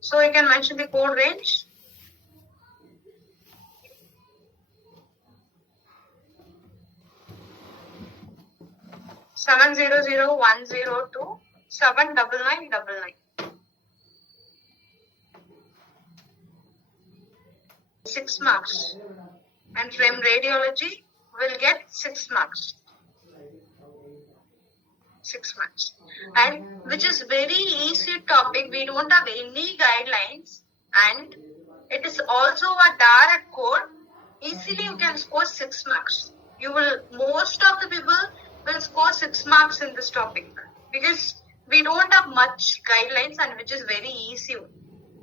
So you can mention the code range. Seven zero zero 102 79999. 6 marks. And from radiology will get 6 marks. 6 marks. And which is very easy topic. We don't have any guidelines. And it is also a direct code. Easily you can score 6 marks. Most of the people will score 6 marks in this topic. Because we don't have much guidelines and which is very easy.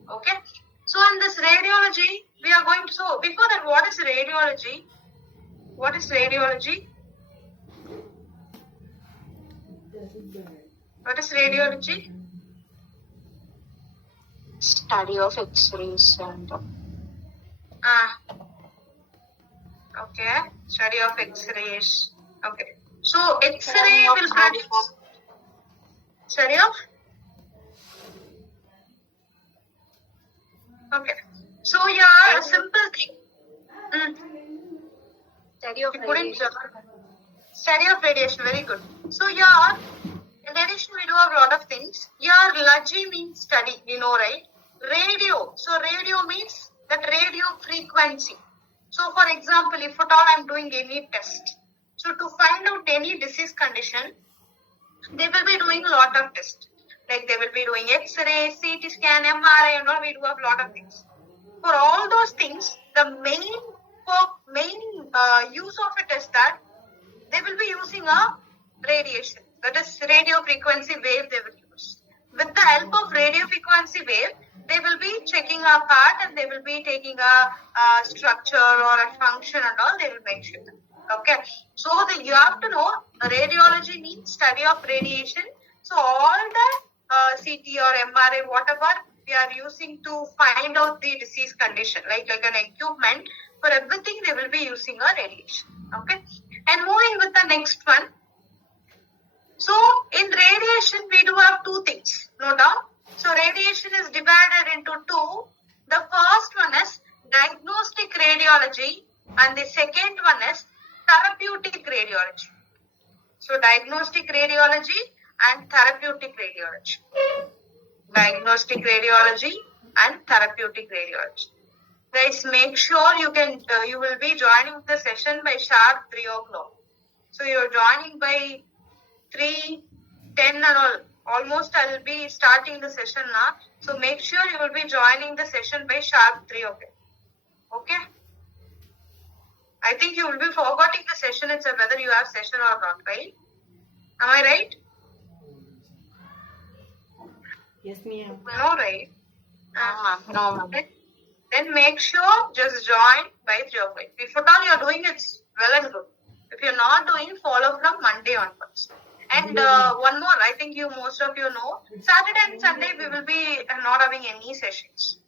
Okay. So in this radiology, we are going to, so before that, what is radiology? What is radiology? What is radiology? Study of X-rays and okay, study of X-rays. Okay, so X-ray will produce study of. Okay, so yeah, a simple thing. study of radiation. Study of radiation, very good. So yeah, in addition we do have a lot of things. Here, logy means study, you know, right? Radio. So radio means that radio frequency. So for example, if at all I am doing any test, so to find out any disease condition, they will be doing a lot of tests. Like they will be doing X-ray, CT scan, MRI, and all. We do have a lot of things. For all those things, the main use of it is that they will be using a radiation. That is radio frequency wave they will use. With the help of radio frequency wave, they will be checking a part and they will be taking a structure or a function and all. They will make sure. Okay. So you have to know radiology means study of radiation. So all the CT or MRI, whatever we are using to find out the disease condition, like an equipment, for everything they will be using a radiation. Okay. And moving with the next one. So in radiation, we do have two things. Note down. So radiation is divided into two. The first one is diagnostic radiology and the second one is therapeutic radiology. So diagnostic radiology and therapeutic radiology. Diagnostic radiology and therapeutic radiology. Guys, make sure you will be joining the session by sharp 3 o'clock. So you're joining by 3:10 and all. Almost I'll be starting the session now. So make sure you will be joining the session by sharp 3 o'clock. Okay? I think you will be forgetting the session itself, whether you have session or not, right? Am I right? Yes, ma'am. No, right? No, ma'am. Then make sure just join by 3 o'clock. If at all you are doing it, well and good. If you're not doing, follow from Monday onwards. And one more, I think most of you know, Saturday and Sunday we will be not having any sessions.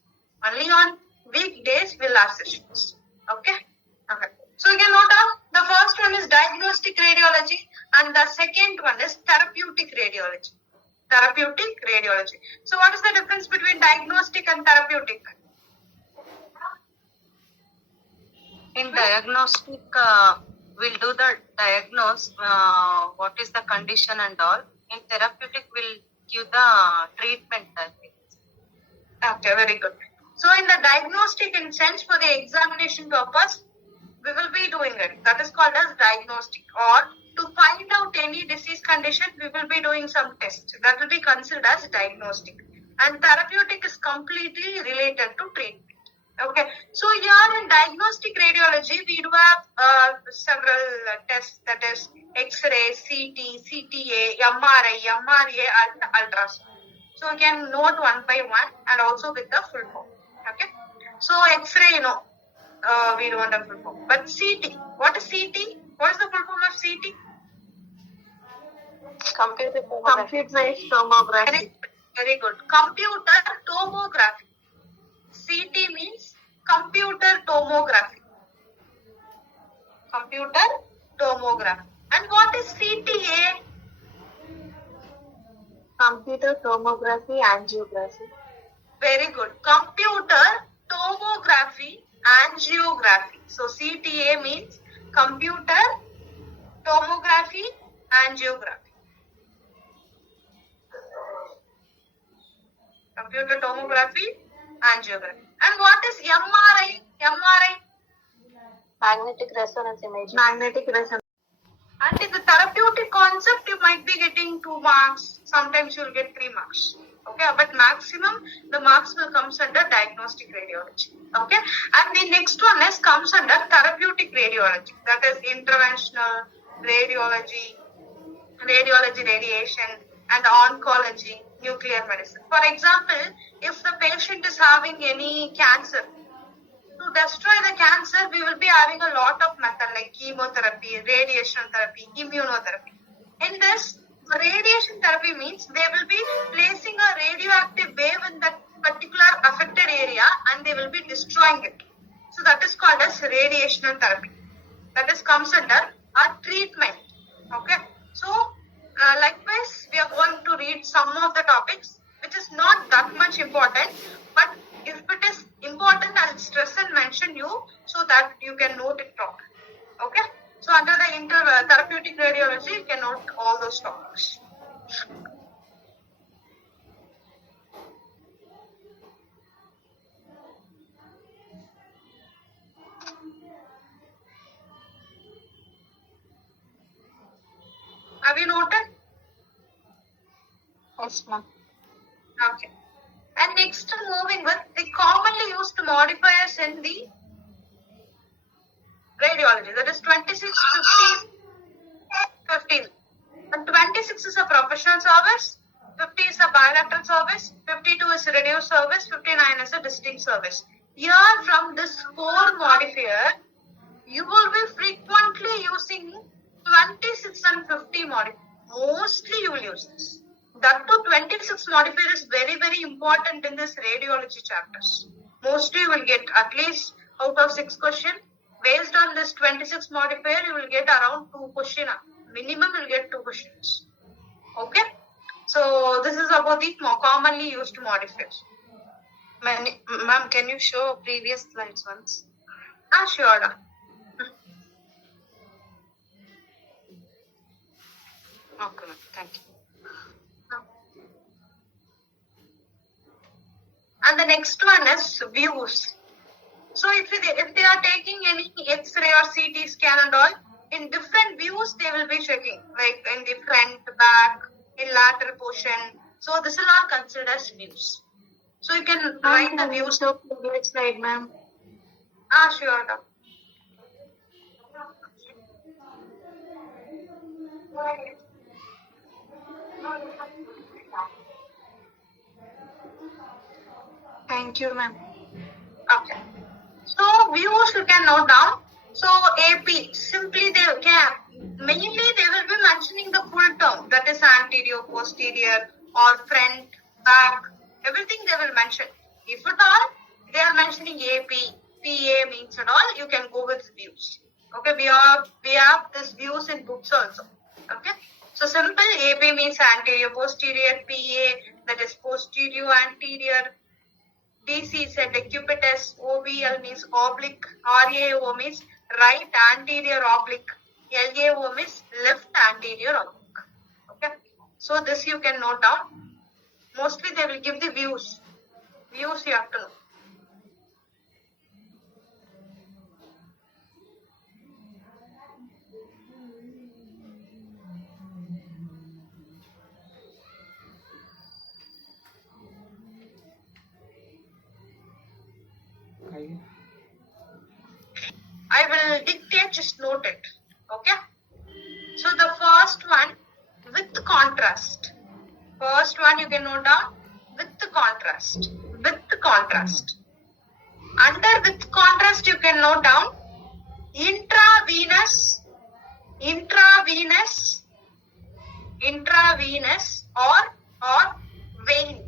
Only on weekdays we'll have sessions. Okay? Okay. So you can note down, the first one is diagnostic radiology and the second one is therapeutic radiology. Therapeutic radiology. So what is the difference between diagnostic and therapeutic? In diagnostic, we'll do the diagnose, what is the condition and all. In therapeutic, we'll give the treatment, I think. Okay, very good. So in the diagnostic, in sense for the examination purpose, we will be doing it. That is called as diagnostic. Or to find out any disease condition, we will be doing some tests. That will be considered as diagnostic. And therapeutic is completely related to treatment. Okay, so here in diagnostic radiology, we do have several tests, that is X-ray, CT, CTA, MRI, MRA, and ultrasound. So you can note one by one and also with the full form. Okay, so X-ray, we don't have full form. But CT, what is CT? What is the full form of CT? Computerized tomography. Very good. Computer tomography. CT means computer tomography. Computer tomography. And what is CTA? Computer tomography, angiography. Very good. Computer tomography angiography. So CTA means computer tomography angiography. Computer tomography angiography. And what is MRI? MRI? Magnetic resonance imaging. Magnetic resonance. And in the therapeutic concept, you might be getting 2 marks. Sometimes you will get 3 marks. Okay, but maximum the marks will comes under diagnostic radiology. Okay, and the next one is comes under therapeutic radiology. That is interventional radiology, radiology radiation, and oncology, nuclear medicine. For example, if the patient is having any cancer, to destroy the cancer, we will be having a lot of methods like chemotherapy, radiation therapy, immunotherapy. In this, radiation therapy means they will be placing a radioactive wave in that particular affected area and they will be destroying it. So that is called as radiation therapy. That is comes under a treatment. Okay. So likewise, we are going to read some of the topics which is not that much important, but if it is important, I'll stress and mention you so that you can note it properly. Okay. So under the therapeutic radiology, you can note all those topics. Have you noted? Yes, ma'am. Okay. And next, moving with the commonly used modifiers in the radiology. That is 26, 15, 15. And 26 is a professional service, 50 is a bilateral service, 52 is a reduced service, 59 is a distinct service. Here from this 4 modifier, you will be frequently using 26 and 50 modifier. Mostly you will use this. That too 26 modifier is very, very important in this radiology chapters. Mostly you will get at least out of 6 questions. Based on this 26 modifier, you will get around 2 questions. Minimum you will get 2 questions. Okay. So this is about the more commonly used modifiers. Ma'am, can you show previous slides once? Sure. Okay, ma'am. Thank you. And the next one is views. So if they are taking any X-ray or CT scan and all, in different views they will be checking, like in the front, back, in lateral portion. So this is all considered as views. So you can write the views. So previous slide, ma'am. Sure. Thank you, ma'am. Okay. So views you can note down. So AP, simply they can, mainly they will be mentioning the full term, that is anterior, posterior or front, back, everything they will mention. If at all they are mentioning AP, PA means and all, you can go with views. Okay, we have this views in books also. Okay. So simple, AP means anterior, posterior, PA that is posterior, anterior. DC is a decubitus, OVL means oblique, RAO means right anterior oblique, LAO means left anterior oblique. Okay. So this you can note down. Mostly they will give the views. Views you have to know. I will dictate, just note it. Okay. So the first one with contrast. First one you can note down with contrast. With contrast. Under with contrast you can note down intravenous or vein. Intravenous or vein.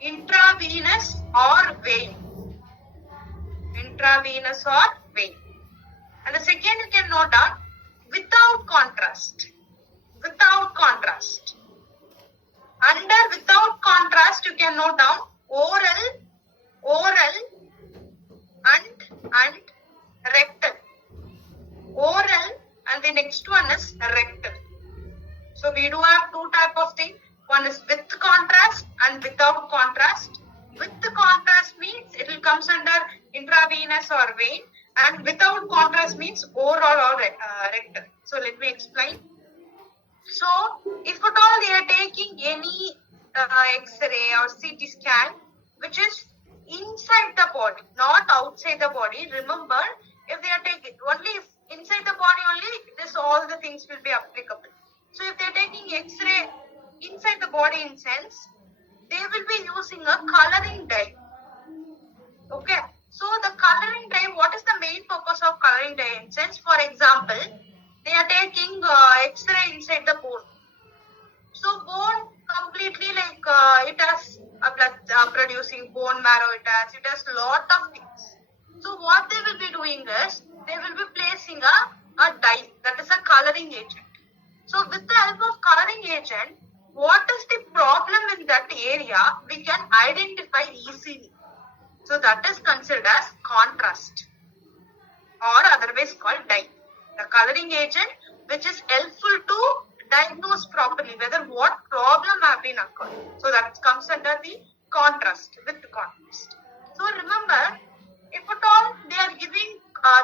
Intravenous or vein. And the second you can note down without contrast. Without contrast. Under without contrast you can note down oral and rectal. Oral and the next one is rectal. So we do have two type of thing. One is with contrast and without contrast. With the contrast means it will comes under intravenous or vein, and without contrast means oral or rectal. So let me explain. So if at all they are taking any X-ray or CT scan which is inside the body, not outside the body. Remember, if they are taking only inside the body only, this all the things will be applicable. So if they are taking X-ray inside the body in sense, they will be using a coloring dye. Okay. So the coloring dye, what is the main purpose of coloring dye in sense? For example, they are taking X-ray inside the bone. So bone completely it has blood producing bone marrow. It has lot of things. So what they will be doing is they will be placing a dye, that is a coloring agent. So with the help of coloring agent, what is the problem in that area, we can identify easily. So that is considered as contrast or otherwise called dye. The coloring agent which is helpful to diagnose properly whether what problem have been occurred. So that comes under the contrast, with contrast. So remember, if at all they are giving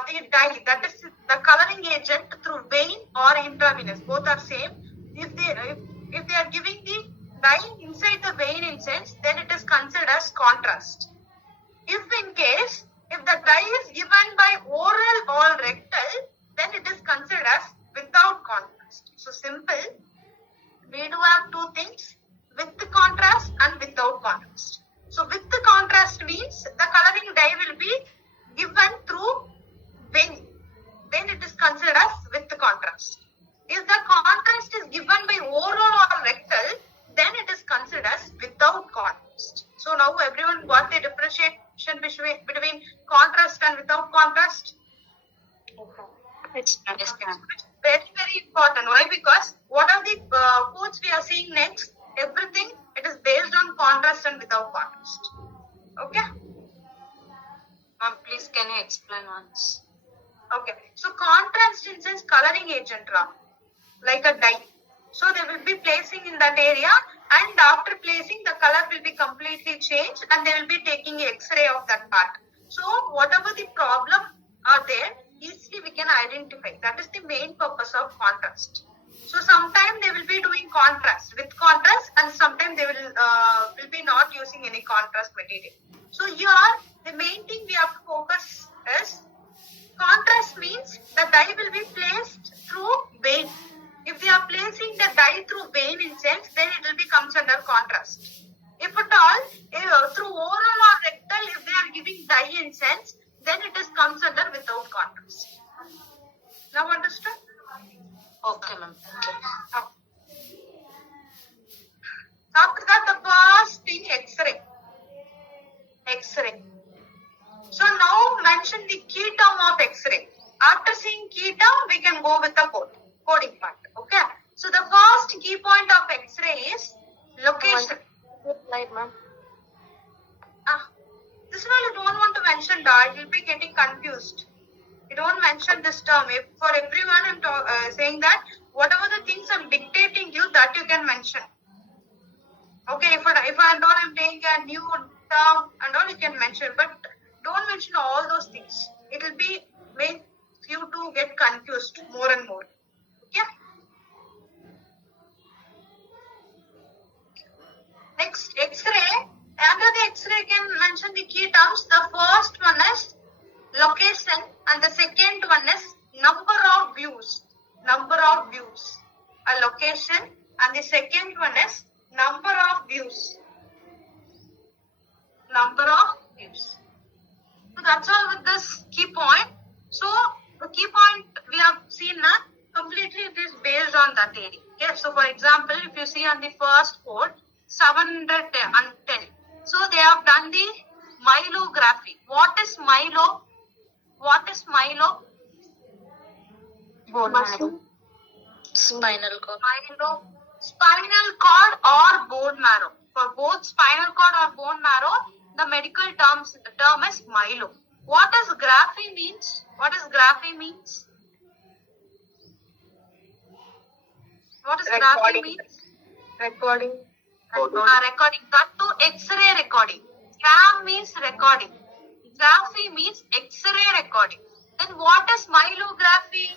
the dye, that is the coloring agent through vein or intravenous, both are same. If they are giving the dye inside the vein in sense, then it is considered as contrast. If in case, if the dye is given by oral or rectal, then it is considered as without contrast. So simple, we do have two things, with the contrast and without contrast. So with the contrast means the coloring dye will be given through vein, then it is considered as with the contrast. If the contrast is given by oral or rectal, then it is considered as without contrast. So now everyone got the differentiation between contrast and without contrast? It's Very, very important. Why? Because what are the codes we are seeing next? Everything, it is based on contrast and without contrast. Okay? Ma'am, please can you explain once? Okay. So contrast in sense coloring agent, like a dye. So they will be placing in that area, and after placing, the color will be completely changed, and they will be taking X-ray of that part. So whatever the problem are there, easily we can identify. That is the main purpose of contrast. So sometimes they will be doing contrast with contrast, and sometimes they will be not using any contrast material. So here the main thing we have to focus is contrast means the dye will be placed through vein. If they are placing the dye through vein in sense, then it will be comes under contrast. If at all through oral or rectal, if they are giving dye in sense, then it is comes under without contrast. Now understood? Okay, ma'am. Okay. After that, the first thing X-ray. X-ray. So now mention the key term of X-ray. After seeing key term, we can go with the coding part. Okay. So the first key point of X-ray is location. slide, ma'am. This one you don't want to mention, you'll be getting confused. You don't mention this term. If for everyone I'm saying that whatever the things I'm dictating you, that you can mention. Okay, if I'm taking a new term and all, you can mention, but don't mention all those things. It will be make you to get confused more and more. Okay. Next, X-ray. Under the X-ray, you can mention the key terms. The first one is location, and the second one is number of views. Number of views. A location, and the second one is number of views. Number of views. So that's all with this key point. So the key point we have seen completely it is based on that area. Okay. So for example, if you see on the first code 710. So they have done the myelography. What is myelo? What is myelo? Bone marrow. Spinal cord. Spinal cord or bone marrow. For both spinal cord or bone marrow, myelo. What does graphy means? What does graphy means? What does graphy means? Recording. Recording. That to X-ray recording. Cam means recording. Graphy means X-ray recording. Then what is myelography?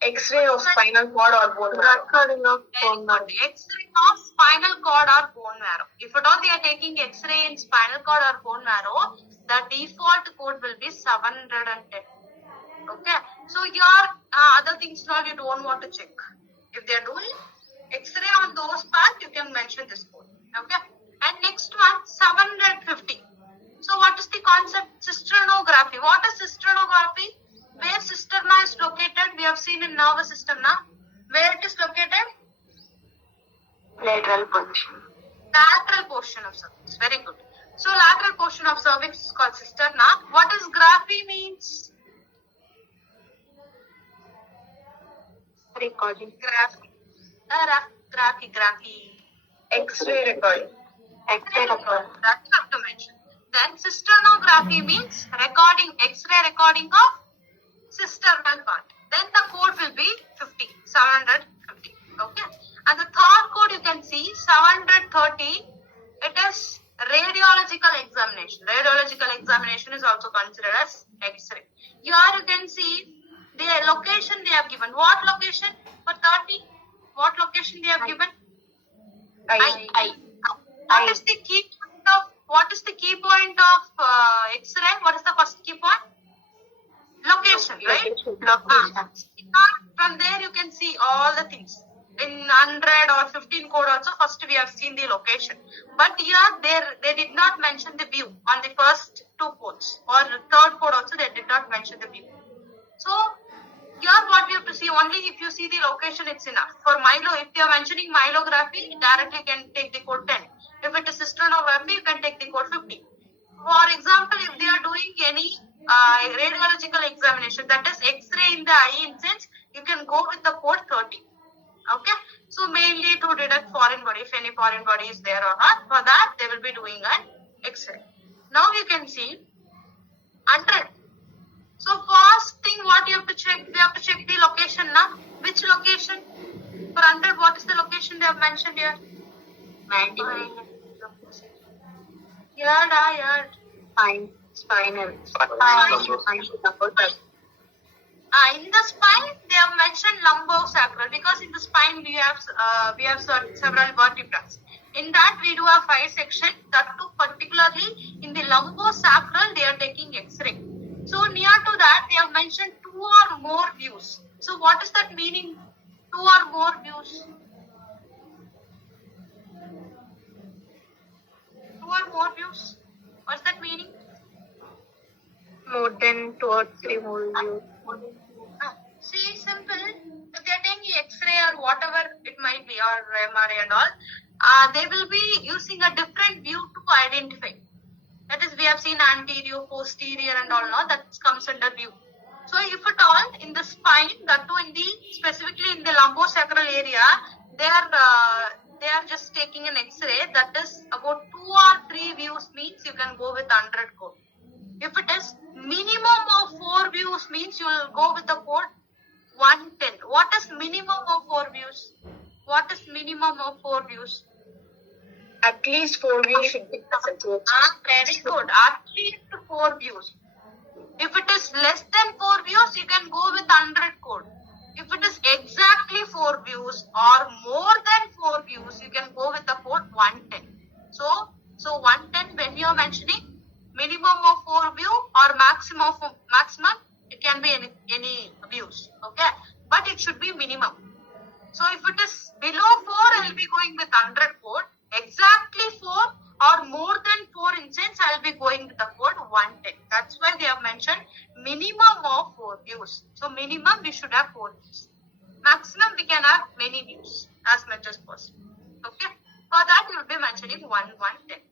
X-ray of spinal cord or bone marrow. Recording of bone marrow. X-ray of spinal cord or bone marrow. If at all they are taking X-ray in spinal cord or bone marrow, the default code will be 710. Okay. So your other things now you don't want to check. If they are doing X-ray on those parts, you can mention this code. Okay. And next one, 750. So what is the concept? Cisternography. What is cisternography? Where cisterna is located? We have seen in nervous system now. Where it is located? Lateral position. Lateral portion of cervix. Very good. So lateral portion of cervix is called cisterna. What does graphy means? Recording. Graphy. Graphy. X-ray recording. X-ray recording. That you have to mention. Then cisternography means recording, X-ray recording of cisternal part. Then the code will be 750. Okay. And the third code you can see 730. It is radiological examination. Radiological examination is also considered as X-ray. Here you can see the location they have given. What location for 30? What location they have given? I. What is the key point of X-ray? What is the first key point? Location, right? From there you can see all the things. In 100 or 15 code also, first we have seen the location. But here they did not mention the view on the first two codes. Or the third code also they did not mention the view. So here what we have to see, only if you see the location it's enough. For myelo, if you are mentioning myelography, directly you can take the code 10. If it is cisternography, you can take the code 50. For example, if they are doing any radiological examination, that is X-ray in the eye instance, you can go with the code 30. Okay. So mainly to detect foreign body, if any foreign body is there or not. For that, they will be doing an X-ray. Now you can see 100. So first thing what you have to check, we have to check the location now. Which location? For 100, what is the location they have mentioned here? Mandible. Yeah. Spinal. In the spine, they have mentioned lumbosacral because in the spine we have several vertebrae. In that we do have 5 sections. That too particularly in the lumbosacral they are taking X-ray. So near to that they have mentioned 2 or more views. So what is that meaning? 2 or more views. 2 or more views. What's that meaning? More than 2 or 3 more views. See, simple. If they are taking X-ray or whatever it might be, or MRI and all, they will be using a different view to identify. That is, we have seen anterior, posterior and all, no? That comes under view. So, if at all, in the spine, that too specifically in the lumbosacral area, they are just taking an X-ray. That is about 2 or 3 views means you can go with 100 code. If it is minimum of 4 views means you will go with the code 110. What is minimum of 4 views? What is minimum of 4 views? At least 4 views should be present. Very good. At least 4 views. If it is less than 4 views, you can go with 100 code. If it is exactly 4 views or more than 4 views, you can go with the code 110. So 110 when you are mentioning minimum of 4 view or maximum, it can be any views. Okay. But it should be minimum. So if it is below 4, I will be going with 100 code. Exactly 4 or more than 4 instance, I will be going with the code 110. That's why they have mentioned minimum of 4 views. So minimum we should have 4 views. Maximum we can have many views as much as possible. Okay. For that you will be mentioning 110.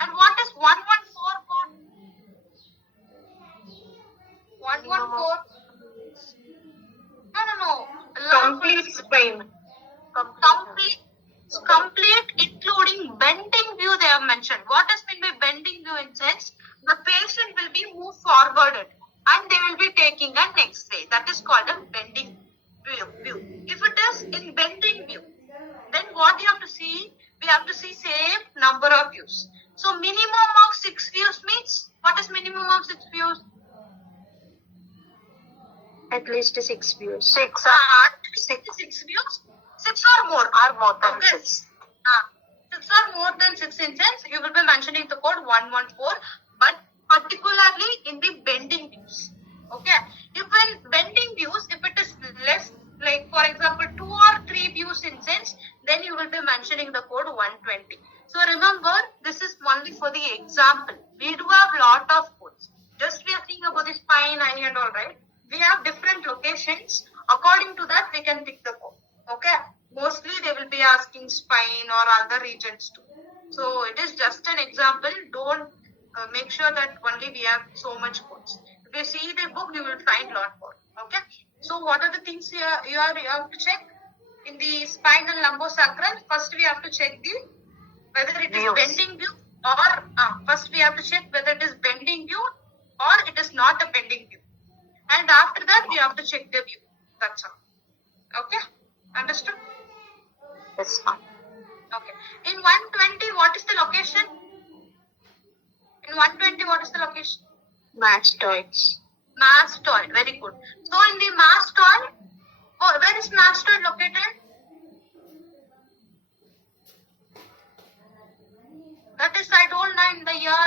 And what is 114 code? 114. No. Complete spine. Complete including bending view they have mentioned. What is have to see same number of views. So minimum of 6 views means, what is minimum of 6 views? At least 6 views. 6 6 views, 6 or more. or more than Okay. 6. 6 or more than 6 inches, you will be mentioning the code 114, but particularly in the bending views. Okay. If in bending views, if it is less, like for example 2 or 3 views inches, then you will be mentioning the code 120. So remember, this is only for the example. We do have lot of codes. Just we are seeing about the spine, eye and all, right? We have different locations. According to that, we can pick the code. Okay. Mostly they will be asking spine or other regions too. So it is just an example. Don't make sure that only we have so much codes. If you see the book, you will find lot more. Okay. So what are the things you have to check? In the spinal lumbosacral, first we have to check whether it is Views. bending view or first we have to check whether it is bending view or it is not a bending view. And after that, we have to check the view. That's all. Okay? Understood? That's fine. Okay. In 120, what is the location? In 120, what is the location? Mastoids. Mastoid. Very good. So in the mastoid, where is mastoid located? That is, I told now in the ear,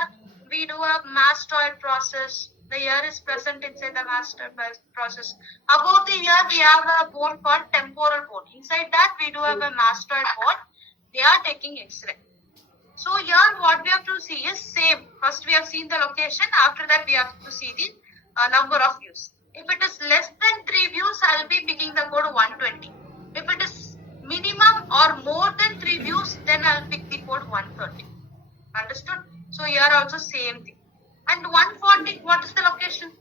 we do have mastoid process. The ear is present inside the mastoid process. Above the ear, we have a bone called temporal bone. Inside that, we do have a mastoid bone. They are taking X-ray. So here, what we have to see is same. First, we have seen the location. After that, we have to see the number of views. If it is less than 3 views, I will be picking the code 120. If it is minimum or more than 3 views, then I will pick the code 130. Understood? So here also same thing. And 140, what is the location?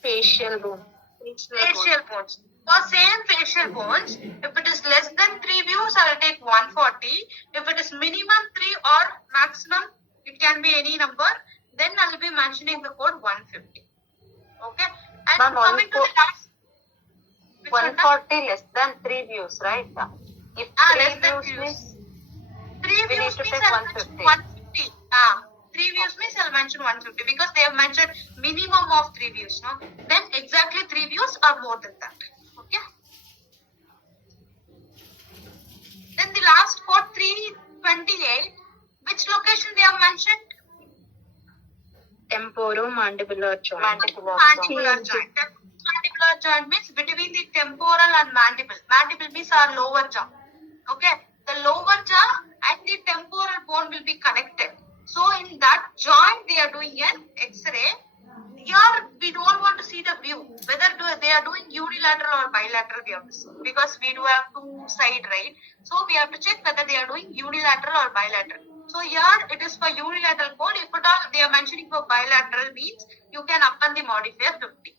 Facial bone. Facial bones. For same facial bones, if it is less than 3 views, I will take 140. If it is minimum 3 or maximum, it can be any number, then I will be mentioning the code 150. Okay? And Ma'am, coming to the last. Which one? 140 less than 3 views, right? If Less 3 than views views. means 3 we views need to means take I'll mention 150. 150. 3 views means I'll mention 150 because they have mentioned minimum of 3 views, no? Then exactly 3 views or more than that. Okay? Then the last code 328, which location they have mentioned? Temporomandibular joint. Mandibular joint. Mandibular joint means between the temporal and mandible. Mandible means our lower jaw. Okay? The lower jaw and the temporal bone will be connected. So in that joint, they are doing an X-ray. Here, we don't want to see the view. Whether they are doing unilateral or bilateral, we have to see. Because we do have 2 sides, right? So we have to check whether they are doing unilateral or bilateral. So here, it is for unilateral code. If at all they are mentioning for bilateral means, you can append the modifier 50.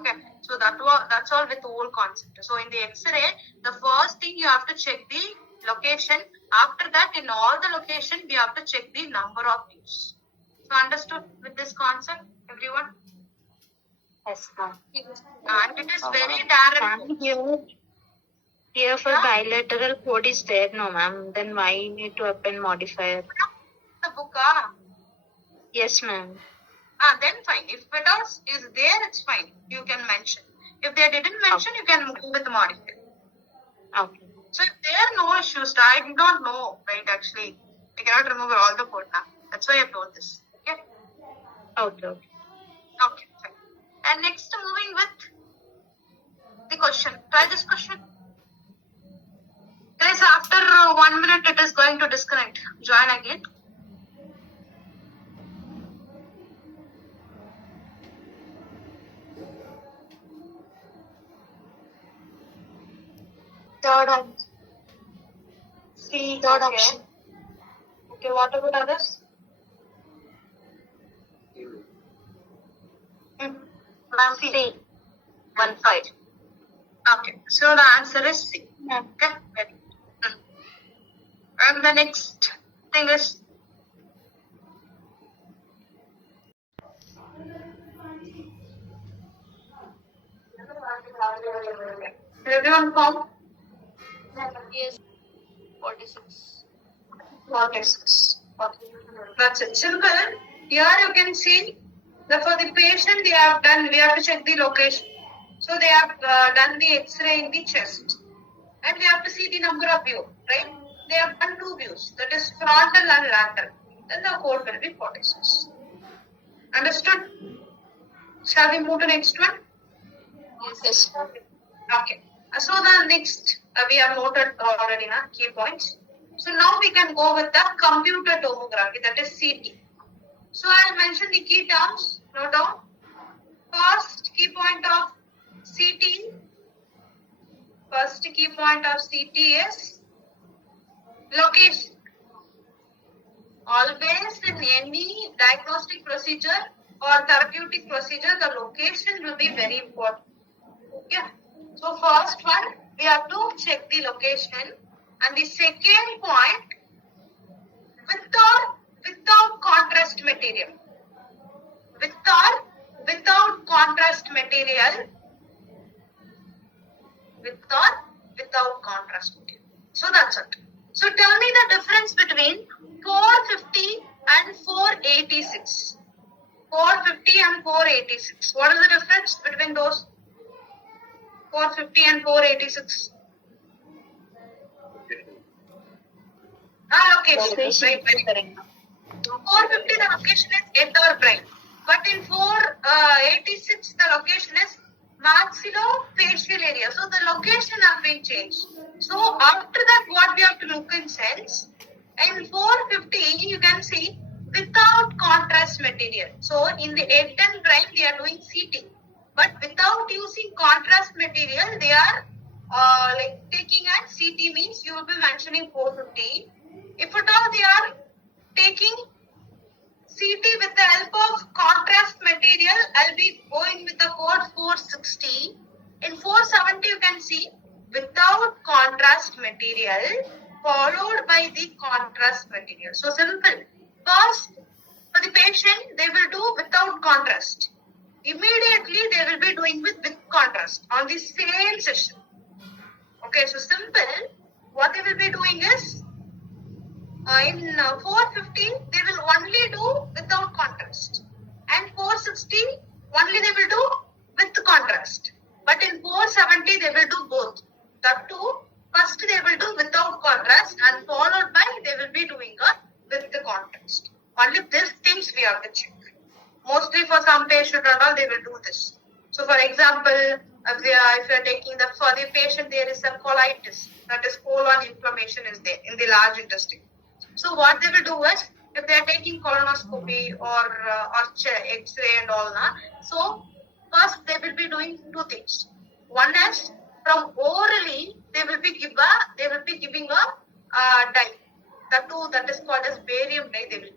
Okay, so that's all with the whole concept. So in the X-ray, the first thing you have to check the location. After that, in all the location, we have to check the number of views. So understood with this concept, everyone? yes, ma'am. And it is very direct. And here for bilateral code is there, no ma'am. Then why you need to append modifier? The book, Yes, ma'am. then fine. If it else is there, it's fine. You can mention. If they didn't mention, you can move with the modifier. Okay. So if there are no issues, I did not know, right, actually. I cannot remember all the code now. That's why I told this. Okay? Okay. Okay, fine. And next, moving with the question. Try this question. Guys, after 1 minute, it is going to disconnect. Join again. Third option. C. Third Okay. option. Okay, what about others? Ma'am, C. 15. Okay, so the answer is C. Okay, very good. And the next thing is everyone come? Yes. 46. 46. Okay. That's it. Simple. Here you can see that for the patient we have to check the location. So they have done the X-ray in the chest. And we have to see the number of view, right? They have done 2 views, that is frontal and lateral. Then the code will be 46. Understood? Shall we move to next one? Yes. Okay. So the next, we have noted already key points. So now we can go with the computer tomography, that is CT. So I'll mention the key terms. Note down. First key point of CT. First key point of CT is location. Always in any diagnostic procedure or therapeutic procedure, the location will be very important. Okay. So first one, we have to check the location. And the second point, with or without contrast material. With or without contrast material. With or without contrast material. So that's it. So tell me the difference between 450 and 486. 450 and 486. What is the difference between those? 450 and 486. Location. Right, very correct. 450 the location is head or brain. But in 486 the location is maxillofacial area. So the location has been changed. So after that what we have to look in cells. In 450 you can see without contrast material. So in the head and brain they are doing CT. But without using contrast material they are like taking at CT means you will be mentioning 450. If at all they are taking CT with the help of contrast material, I'll be going with the code 460. In 470, you can see without contrast material followed by the contrast material. So simple. First, for the patient, they will do without contrast. Immediately, they will be doing with contrast on the same session. Okay, so simple. What they will be doing is, in 450, they will only do without contrast. And 460, only they will do with contrast. But in 470, they will do both. That too, first they will do without contrast and followed by they will be doing with the contrast. Only these things we have to check. Mostly for some patient and all, they will do this. So for example, if you are taking for the patient, there is a colitis, that is colon inflammation is there in the large intestine. So what they will do is, if they are taking colonoscopy or X-ray and all, so first they will be doing 2 things. One is from orally they will be giving a dye. That is called as barium dye. They will.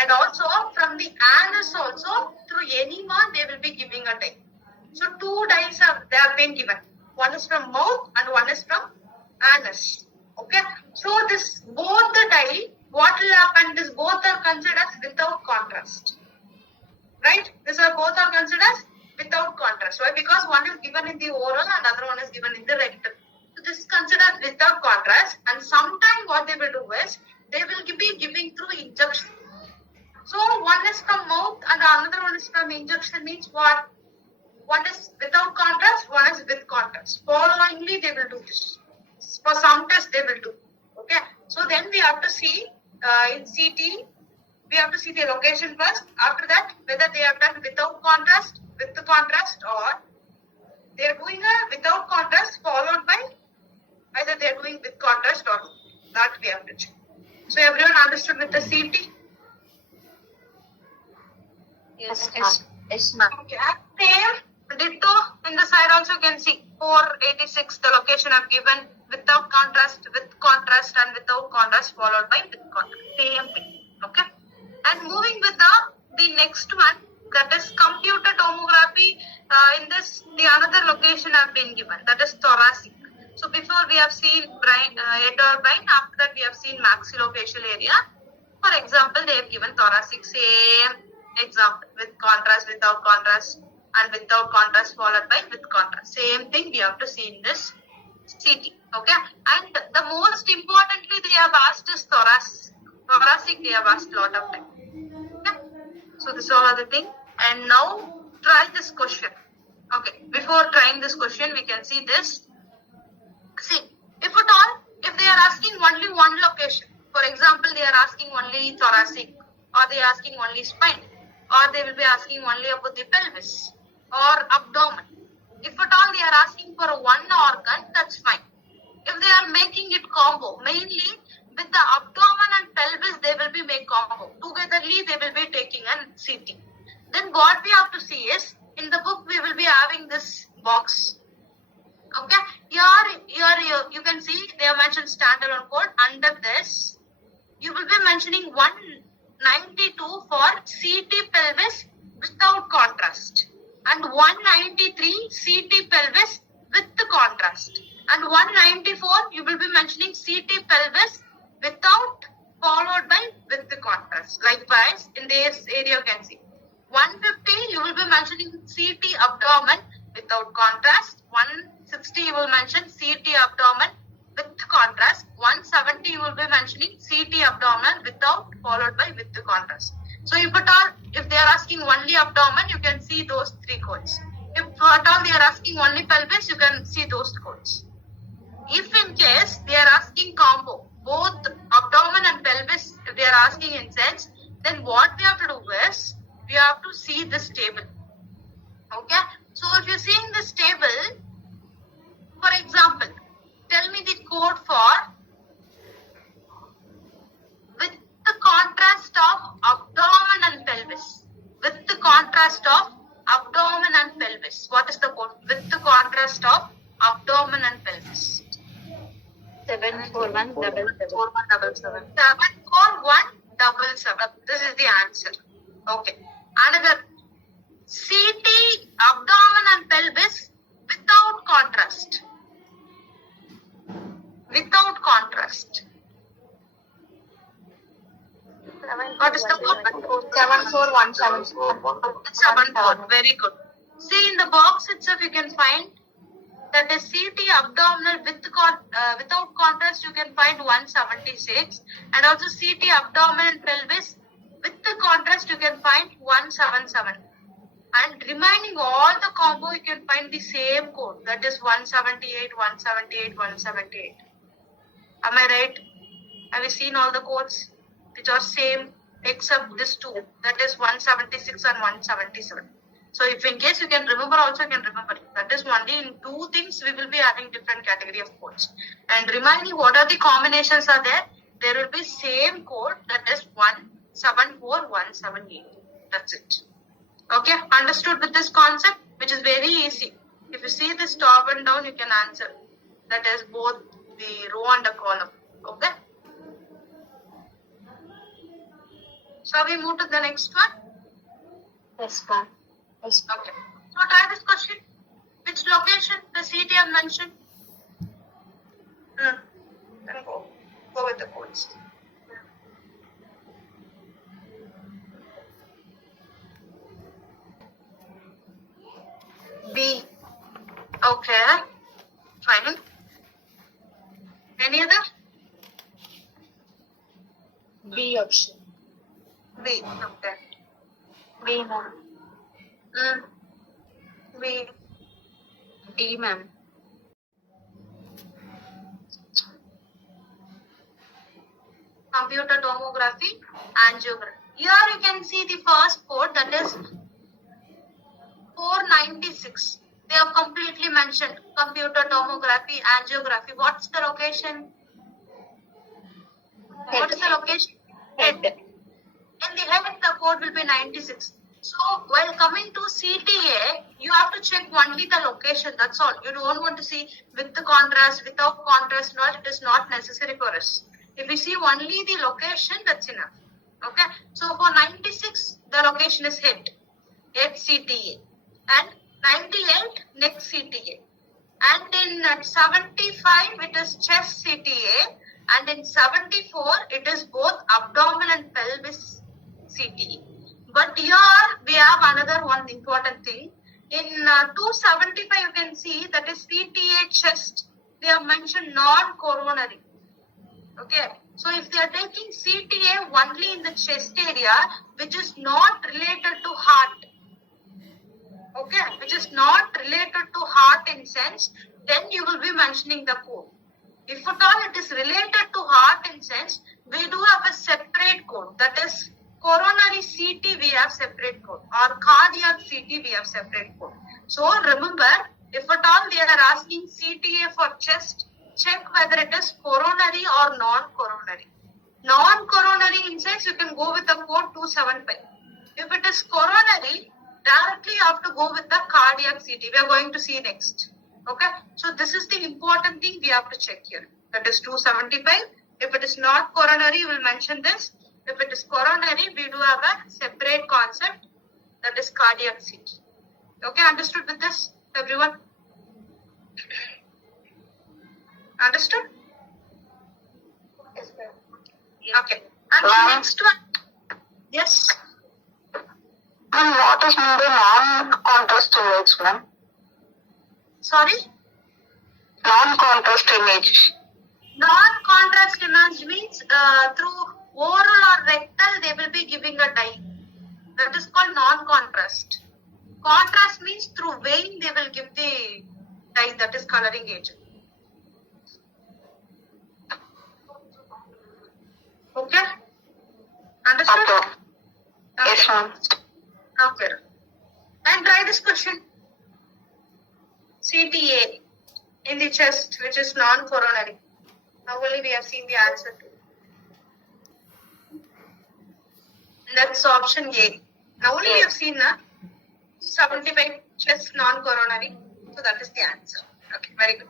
And also from the anus also through enema they will be giving a dye. So 2 dyes they have been given. One is from mouth and one is from anus. Okay. So this both the dye, what will happen? This both are considered as without contrast. Right? These are both are considered as without contrast. Why? Because one is given in the oral and other one is given in the rectum. So this is considered without contrast. And sometimes what they will do is they will be giving through injection. So one is from mouth and another one is from injection means what? One is without contrast, one is with contrast. Followingly they will do this. For some tests they will do. Okay. So then we have to see in CT, we have to see the location first. After that, whether they have done without contrast, with the contrast, or they are doing a without contrast followed by either they are doing with contrast or not. That we have to check. So everyone understood with the CT? Yes, ma'am. Okay. Same ditto in the side also you can see 486 the location I've given without contrast, with contrast and without contrast followed by with contrast. Same thing. Okay. And moving with the next one, that is computer tomography. In this the another location have been given, that is thoracic. So before we have seen brain, head or brain, after that we have seen maxillofacial area. For example, they have given thoracic, same example with contrast, without contrast, and without contrast followed by with contrast. Same thing we have to see in this CT. Okay, and the most importantly they have asked is thoracic they have asked a lot of time. Okay, so this all other thing. And now try this question. Okay, before trying this question we can see this. See, if at all, if they are asking only one location, for example, they are asking only thoracic, or they are asking only spine, or they will be asking only about the pelvis or abdomen. If at all they are asking for one organ, that's fine. If they are making it combo, mainly with the abdomen and pelvis, they will be make combo. Togetherly, they will be taking an CT. Then what we have to see is, in the book, we will be having this box. Okay, here you can see they have mentioned standalone code. Under this, you will be mentioning 192 for CT pelvis without contrast, and 193 CT pelvis with the contrast, and 194 you will be mentioning CT pelvis without followed by with the contrast. Likewise, in this area you can see 150 you will be mentioning CT abdomen without contrast. 160 you will mention CT abdomen with contrast. 170 you will be mentioning CT abdomen without followed by with the contrast. So if they are asking only abdomen, you can see those three codes. If at all they are asking only pelvis, you can see those codes. If in case they are asking combo, both abdomen and pelvis, if they are asking in sense, then what we have to do is, we have to see this table. Okay, so if you're seeing this table, for example, tell me the code for with the contrast of abdomen and pelvis. With the contrast of abdomen and pelvis. What is the code? With the contrast of abdomen and pelvis. 74177. 74177. This is the answer. Okay. Another, CT abdomen and pelvis without contrast. Without contrast. What is the code? 74174. Very good. See, in the box itself you can find that is CT abdominal without contrast you can find 176, and also CT abdomen and pelvis with the contrast you can find 177, and remaining all the combo you can find the same code, that is 178, 178, 178. Am I right? Have you seen all the codes which are same except this two, that is 176 and 177. So if in case you can remember also, you can remember it. That is only in two things we will be having different category of codes. And remaining what are the combinations are there? There will be same code, that is 174, 178. That's it. Okay, understood with this concept, which is very easy. If you see this top and down, you can answer. That is both the row and the column. Okay. Shall we move to the next one? Yes, ma'am. Yes. Okay. So try this question. Which location the CT have mentioned? Then go with the codes. B. Okay. Fine. Any other? B option. B. Okay. B, ma'am. B. D, ma'am. Computer tomography, angiography. Here you can see the first code, that is 496. They have completely mentioned computer tomography, angiography. What's the location? What is the location? Head. In the head, the code will be 96. So while coming to CTA, you have to check only the location. That's all. You don't want to see with the contrast, without contrast. Not, it is not necessary for us. If we see only the location, that's enough. Okay. So for 96, the location is head CTA, and 98 neck CTA, and in 75 it is chest CTA, and in 74 it is both abdomen and pelvis CTA. But here we have another one important thing. In 275 you can see that is CTA chest, they have mentioned non-coronary. Okay, so if they are taking CTA only in the chest area, which is not related to heart, okay, which is not related to heart in sense, then you will be mentioning the code. If at all it is related to heart in sense, we do have a separate code. That is coronary CT, we have separate code, or cardiac CT, we have separate code. So remember, if at all they are asking CTA for chest, check whether it is coronary or non-coronary. Non-coronary in sense, you can go with the code 275. If it is coronary, directly you have to go with the cardiac CT. We are going to see next. Okay, so this is the important thing we have to check here. That is 275. If it is not coronary, we will mention this. If it is coronary, we do have a separate concept, that is cardiac CT. Okay, understood with this, everyone? Understood? Yes, ma'am. Okay. And the next one. Yes. And what is meant by non-contrast image, ma'am? Sorry? Non-contrast image. Non-contrast image means through oral or rectal they will be giving a dye. That is called non-contrast. Contrast means through vein they will give the dye, that is coloring agent. Okay? Understood? Okay. Yes, ma'am. Okay. And try this question. CTA in the chest, which is non-coronary. Now only we have seen the answer to. That's option A. Now only we have seen 75 chest non-coronary. So that is the answer. Okay, very good.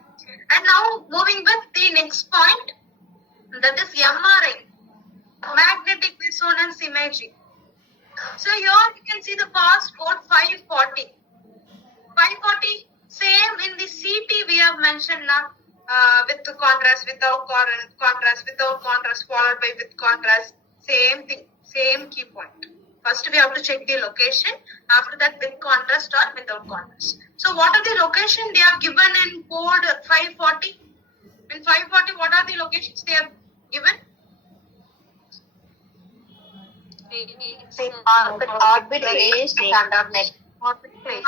And now moving with the next point. That is MRI. Magnetic resonance imaging. So here you can see the pass code 540. 540, same in the CT we have mentioned now, with the contrast, without contrast, without contrast, followed by with contrast. Same thing, same key point. First we have to check the location. After that with contrast or without contrast. So what are the location they have given in code 540? In 540, what are the locations they have given? Orbit, face, and neck. Orbit, face,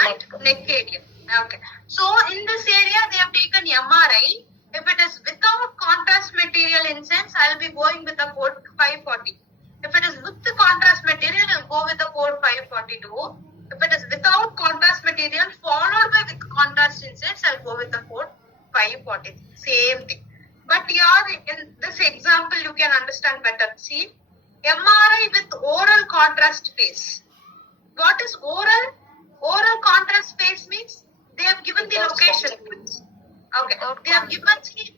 and neck area. Okay. So in this area they have taken MRI. If it is without contrast material in sense, I will be going with the code 540. If it is with the contrast material, I will go with the code 542. If it is without contrast material followed by with contrast in sense, I will go with the code 540. Same thing. But here in this example you can understand better. See, MRI with oral contrast phase. What is oral? Oral contrast phase means they have given the location. Okay, they have given the,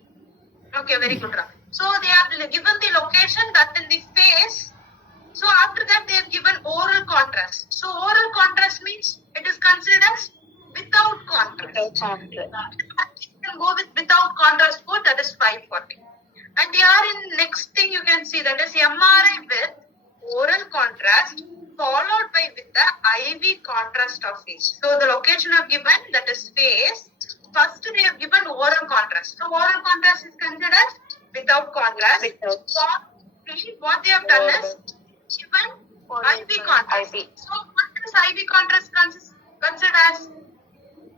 okay, very good. So they have given the location that in the face. So after that they have given oral contrast. So oral contrast means it is considered as without contrast. You can go with without contrast code, that is 540. And here in next thing you can see, that is MRI with oral contrast followed by with the IV contrast of face. So the location I've given, that is face. First they have given oral contrast. So oral contrast is considered as without contrast. So what they have done is given IV contrast. So what is IV contrast considered as?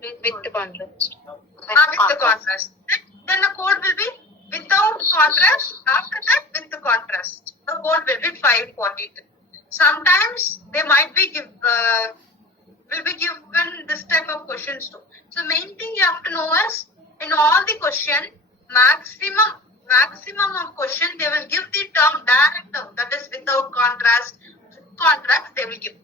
With the contrast. With the contrast. Then the code will be without contrast. After that, with the contrast. The code will be 542. Sometimes they might be will be given this type of questions too. So main thing you have to know is in all the question, maximum of question they will give the term direct term, that is without contrast. With contrast they will give.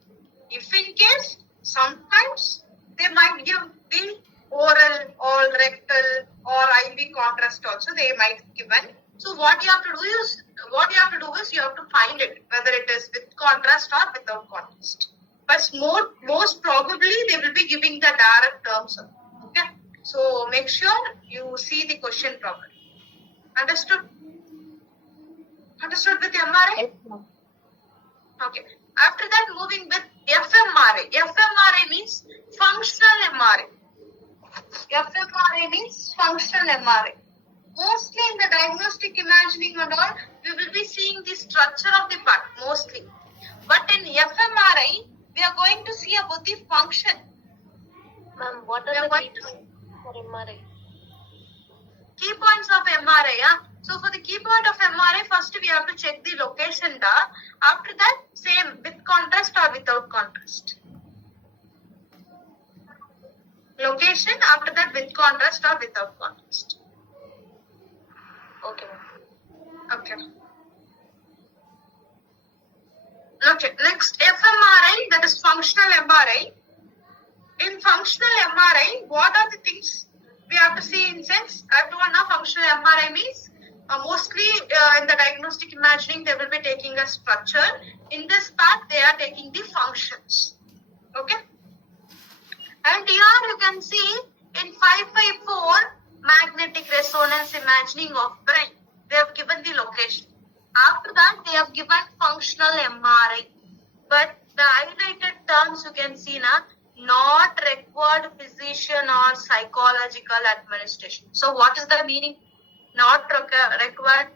If in case sometimes they might give the oral or rectal or IV contrast also they might given. So what you have to do is you have to find it whether it is with contrast or without contrast. But most probably they will be giving the direct terms. Okay. So make sure you see the question properly. Understood? Understood with MRI? Okay. After that, moving with FMRI. FMRI means functional MRI. FMRI means functional MRI. Mostly in the diagnostic imaging and all, we will be seeing the structure of the part mostly. But in FMRI, we are going to see about the function. Ma'am, what We are are the going key to points for MRI? key points of MRI. Yeah? So for the key point of MRI, first we have to check the location. After that, same with contrast or without contrast. Location, after that with contrast or without contrast. Okay, ma'am. Okay. Okay, next FMRI, that is functional MRI. In functional MRI, what are the things we have to see in sense? Everyone know functional MRI means mostly in the diagnostic imaging, they will be taking a structure. In this part, they are taking the functions. Okay. And here you can see in 554 magnetic resonance imaging of brain, they have given the location. After that, they have given functional MRI. But the highlighted terms you can see now, not required physician or psychological administration. So what is the meaning? Not required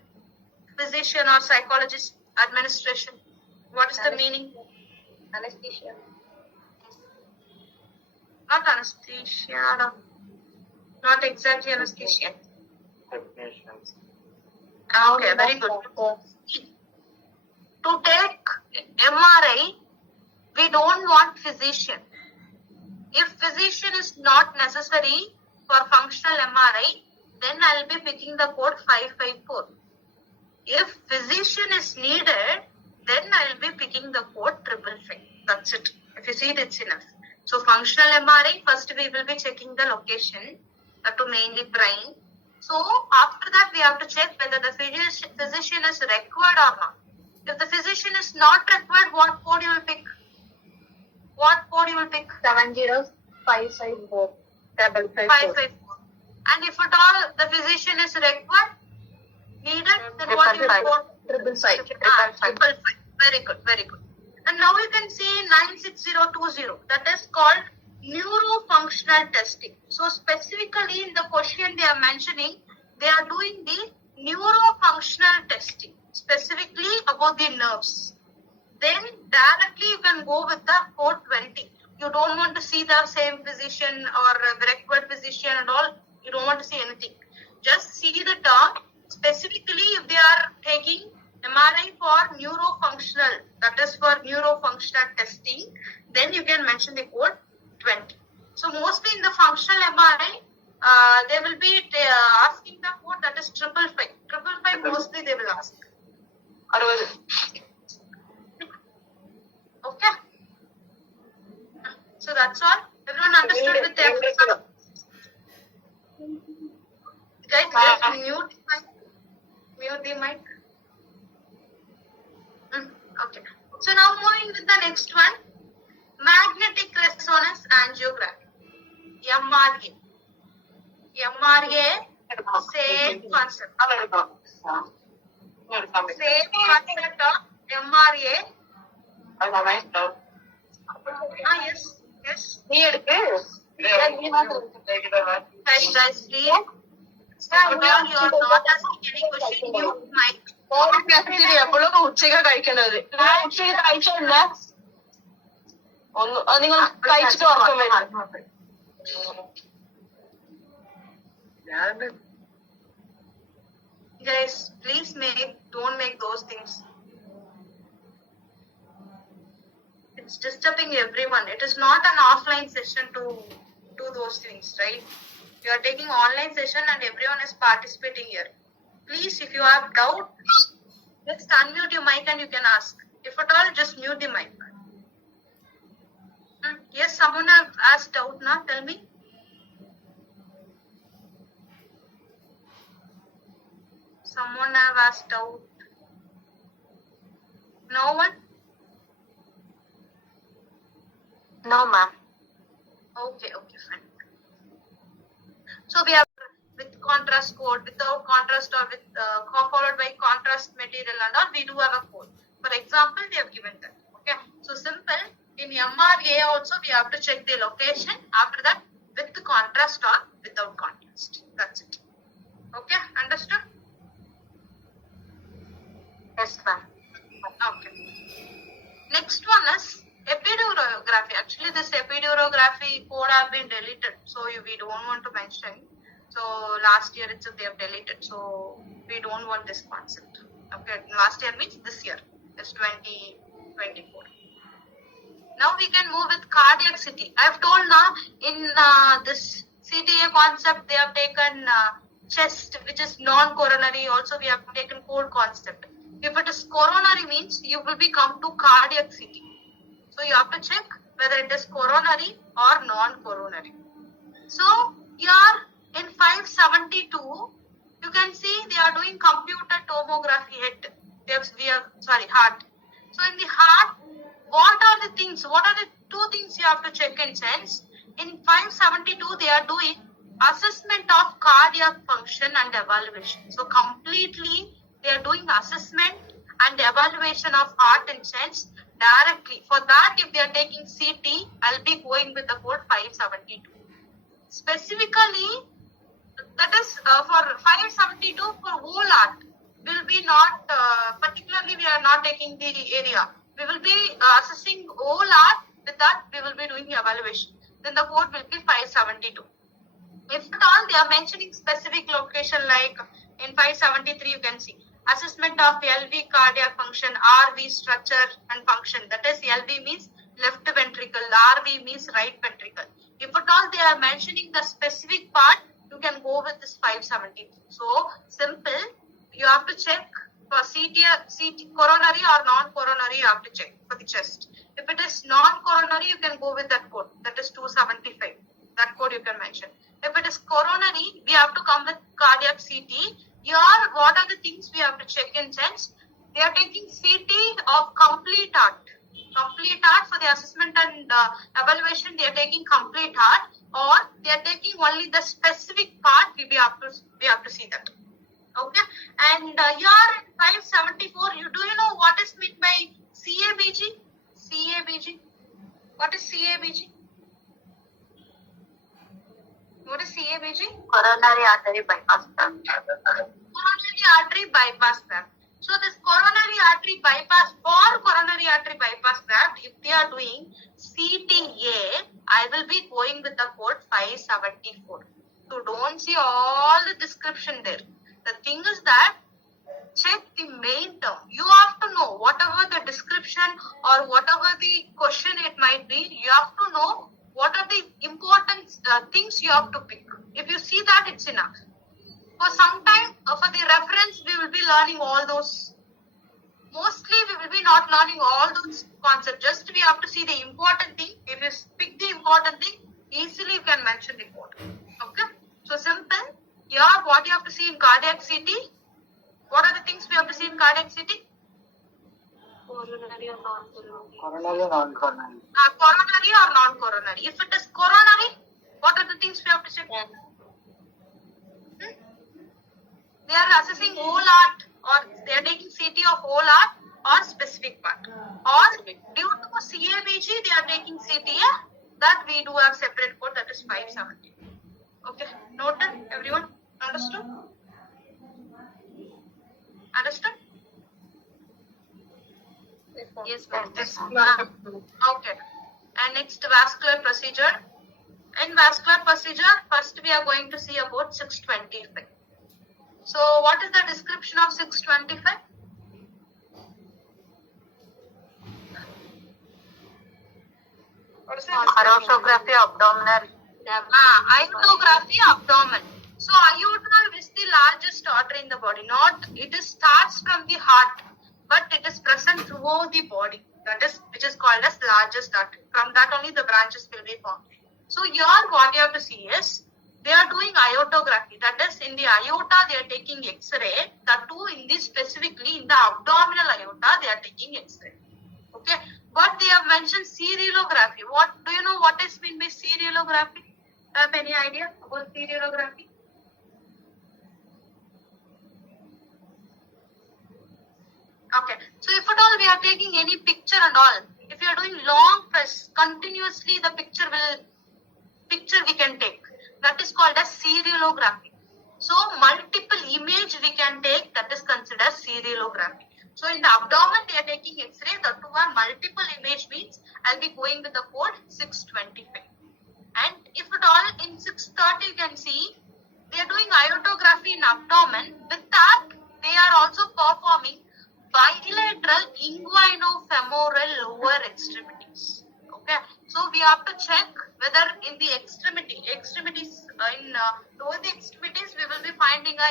physician or psychologist administration. What is the meaning? Anesthesia. Not anesthesia. No. Not exactly anesthesia. Okay, very good. To take MRI, we don't want physician. If physician is not necessary for functional MRI, then I'll be picking the code 554. If physician is needed, then I'll be picking the code 555. That's it. If you see it, it's enough. So functional MRI, first we will be checking the location to mainly brain. So after that, we have to check whether the physician is required or not. If the physician is not required, what code you will pick? What code you will pick? 70554. 554. And if at all the physician is required, needed, then what you will code? 555. 555. Very good, very good. And now you can see 96020. That is called neurofunctional testing. So specifically in the question they are mentioning, they are doing the neurofunctional testing, specifically about the nerves. Then directly you can go with the code 20. You don't want to see the same physician or the required physician and all. You don't want to see anything. Just see the term. Specifically, if they are taking MRI for neurofunctional, that is for neurofunctional testing, then you can mention the code 20. So mostly in the functional MRI, they will be asking the code that is 555. 555 mostly they will ask. Okay. So that's all. Everyone understood with the episode? Guys, just mute the mic. Okay. So now moving with the next one, magnetic resonance angiography. MRA. MRA, same concept. Same concept of MRA. Yes. Guys, please. Now you are not asking any question. Mute mic. എപ്പോഴും ഉച്ചയ്ക്ക് കഴിക്കേണ്ടത് ഉച്ചയ്ക്ക് കഴിച്ചോണ്ട ഒന്ന് നിങ്ങൾ കഴിച്ചിട്ട് ഉറക്കം വരും. Guys, please don't make those things. It's disturbing everyone. It is not an offline session to do those things, right? You are taking online session and everyone is participating here. Please, if you have doubt, just unmute your mic and you can ask. If at all, just mute the mic. Yes, someone have asked doubt now. Tell me. Someone have asked out. No one? No, ma'am. Okay, fine. So we have with contrast code, without contrast or with followed by contrast material and all, we do have a code. For example, they have given that. Okay. So simple. In MRA also we have to check the location. After that, with contrast or without contrast. That's it. Okay, understood? Yes, ma'am. Okay. Next one is epidurography. Actually, this epidurography code have been deleted, so we don't want to mention. So last year itself they have deleted, so we don't want this concept. Okay, last year means this year. It's 2024. Now we can move with cardiac CT. I have told now in this CTA concept they have taken chest, which is non-coronary. Also we have taken core concept. If it is coronary means you will be come to cardiac CT. So you have to check whether it is coronary or non-coronary. So here in 572, you can see they are doing computer tomography head. Heart. So in the heart, what are the two things you have to check in sense? In 572, they are doing assessment of cardiac function and evaluation. So completely, they are doing assessment and evaluation of heart and sense directly. For that, if they are taking CT, I'll be going with the code 572. Specifically, that is for 572 for whole heart. Will be not, particularly we are not taking the area. We will be assessing whole heart. With that, we will be doing evaluation. Then the code will be 572. If at all, they are mentioning specific location like in 573, you can see assessment of LV cardiac function, RV structure and function. That is LV means left ventricle, RV means right ventricle. If at all, they are mentioning the specific part, you can go with this 573. So simple. You have to check for CT coronary or non-coronary, you have to check for the chest. If it is non-coronary, you can go with that code. That is 275. That code you can mention. If it is coronary, we have to come with cardiac CT. Here, what are the things we have to check in sense? They are taking CT of complete heart. Complete heart for the assessment and evaluation, they are taking complete heart, or they are taking only the specific part. We have to see that. Okay, and here in 574, do you know what is meant by CABG? CABG. What is CABG? What is CABG? Coronary artery bypass. Coronary artery bypass graft. So this coronary artery bypass, for coronary artery bypass graft, if they are doing CTA, I will be going with the code 574. So don't see all the description there. The thing is that check the main term. You have to know whatever the description or whatever the question it might be, you have to know what are the important things you have to pick. If you see that, it's enough. For some time, for the reference, we will be learning all those. Mostly, we will be not learning all those concepts. Just we have to see the important thing. If you pick the important thing, easily you can mention the code. Okay? So simple. Here, what you have to see in cardiac CT? What are the things we have to see in cardiac CT? Coronary or non-coronary? Coronary or non-coronary? Coronary or non-coronary. If it is coronary, what are the things we have to check? They are assessing whole heart, or they are taking CT of whole heart or specific part. Or due to CABG, they are taking CTA. That we do have separate code, that is 570. Okay, noted, everyone? Understood? Understood? Yes, ma'am. Yes, ma'am. Okay. And next, vascular procedure. In vascular procedure, first we are going to see about 625. So, what is the description of 625? What is the Arosography abdominal. Iotography abdomen. So aorta is the largest artery in the body. It starts from the heart, but it is present throughout the body. That is, which is called as largest artery. From that only the branches will be formed. So here what you have to see is they are doing iotography. That is, in the aorta they are taking X-ray. That too in this specifically in the abdominal aorta they are taking X-ray. Okay, but they have mentioned serialography. What do you know? What is meant by serialography? Have any idea about serialography? Okay, so if at all we are taking any picture and all, if you are doing long press, continuously the picture will picture we can take. That is called as serialography. So multiple image we can take, that is considered serialography. So in the abdomen they are taking X-ray, that too are multiple image means I'll be going with the code 625. And if at all in 630 you can see they are doing iotography in abdomen. With that they are also performing bilateral inguinofemoral lower extremities. Okay, so we have to check whether in the extremities lower the extremities we will be finding a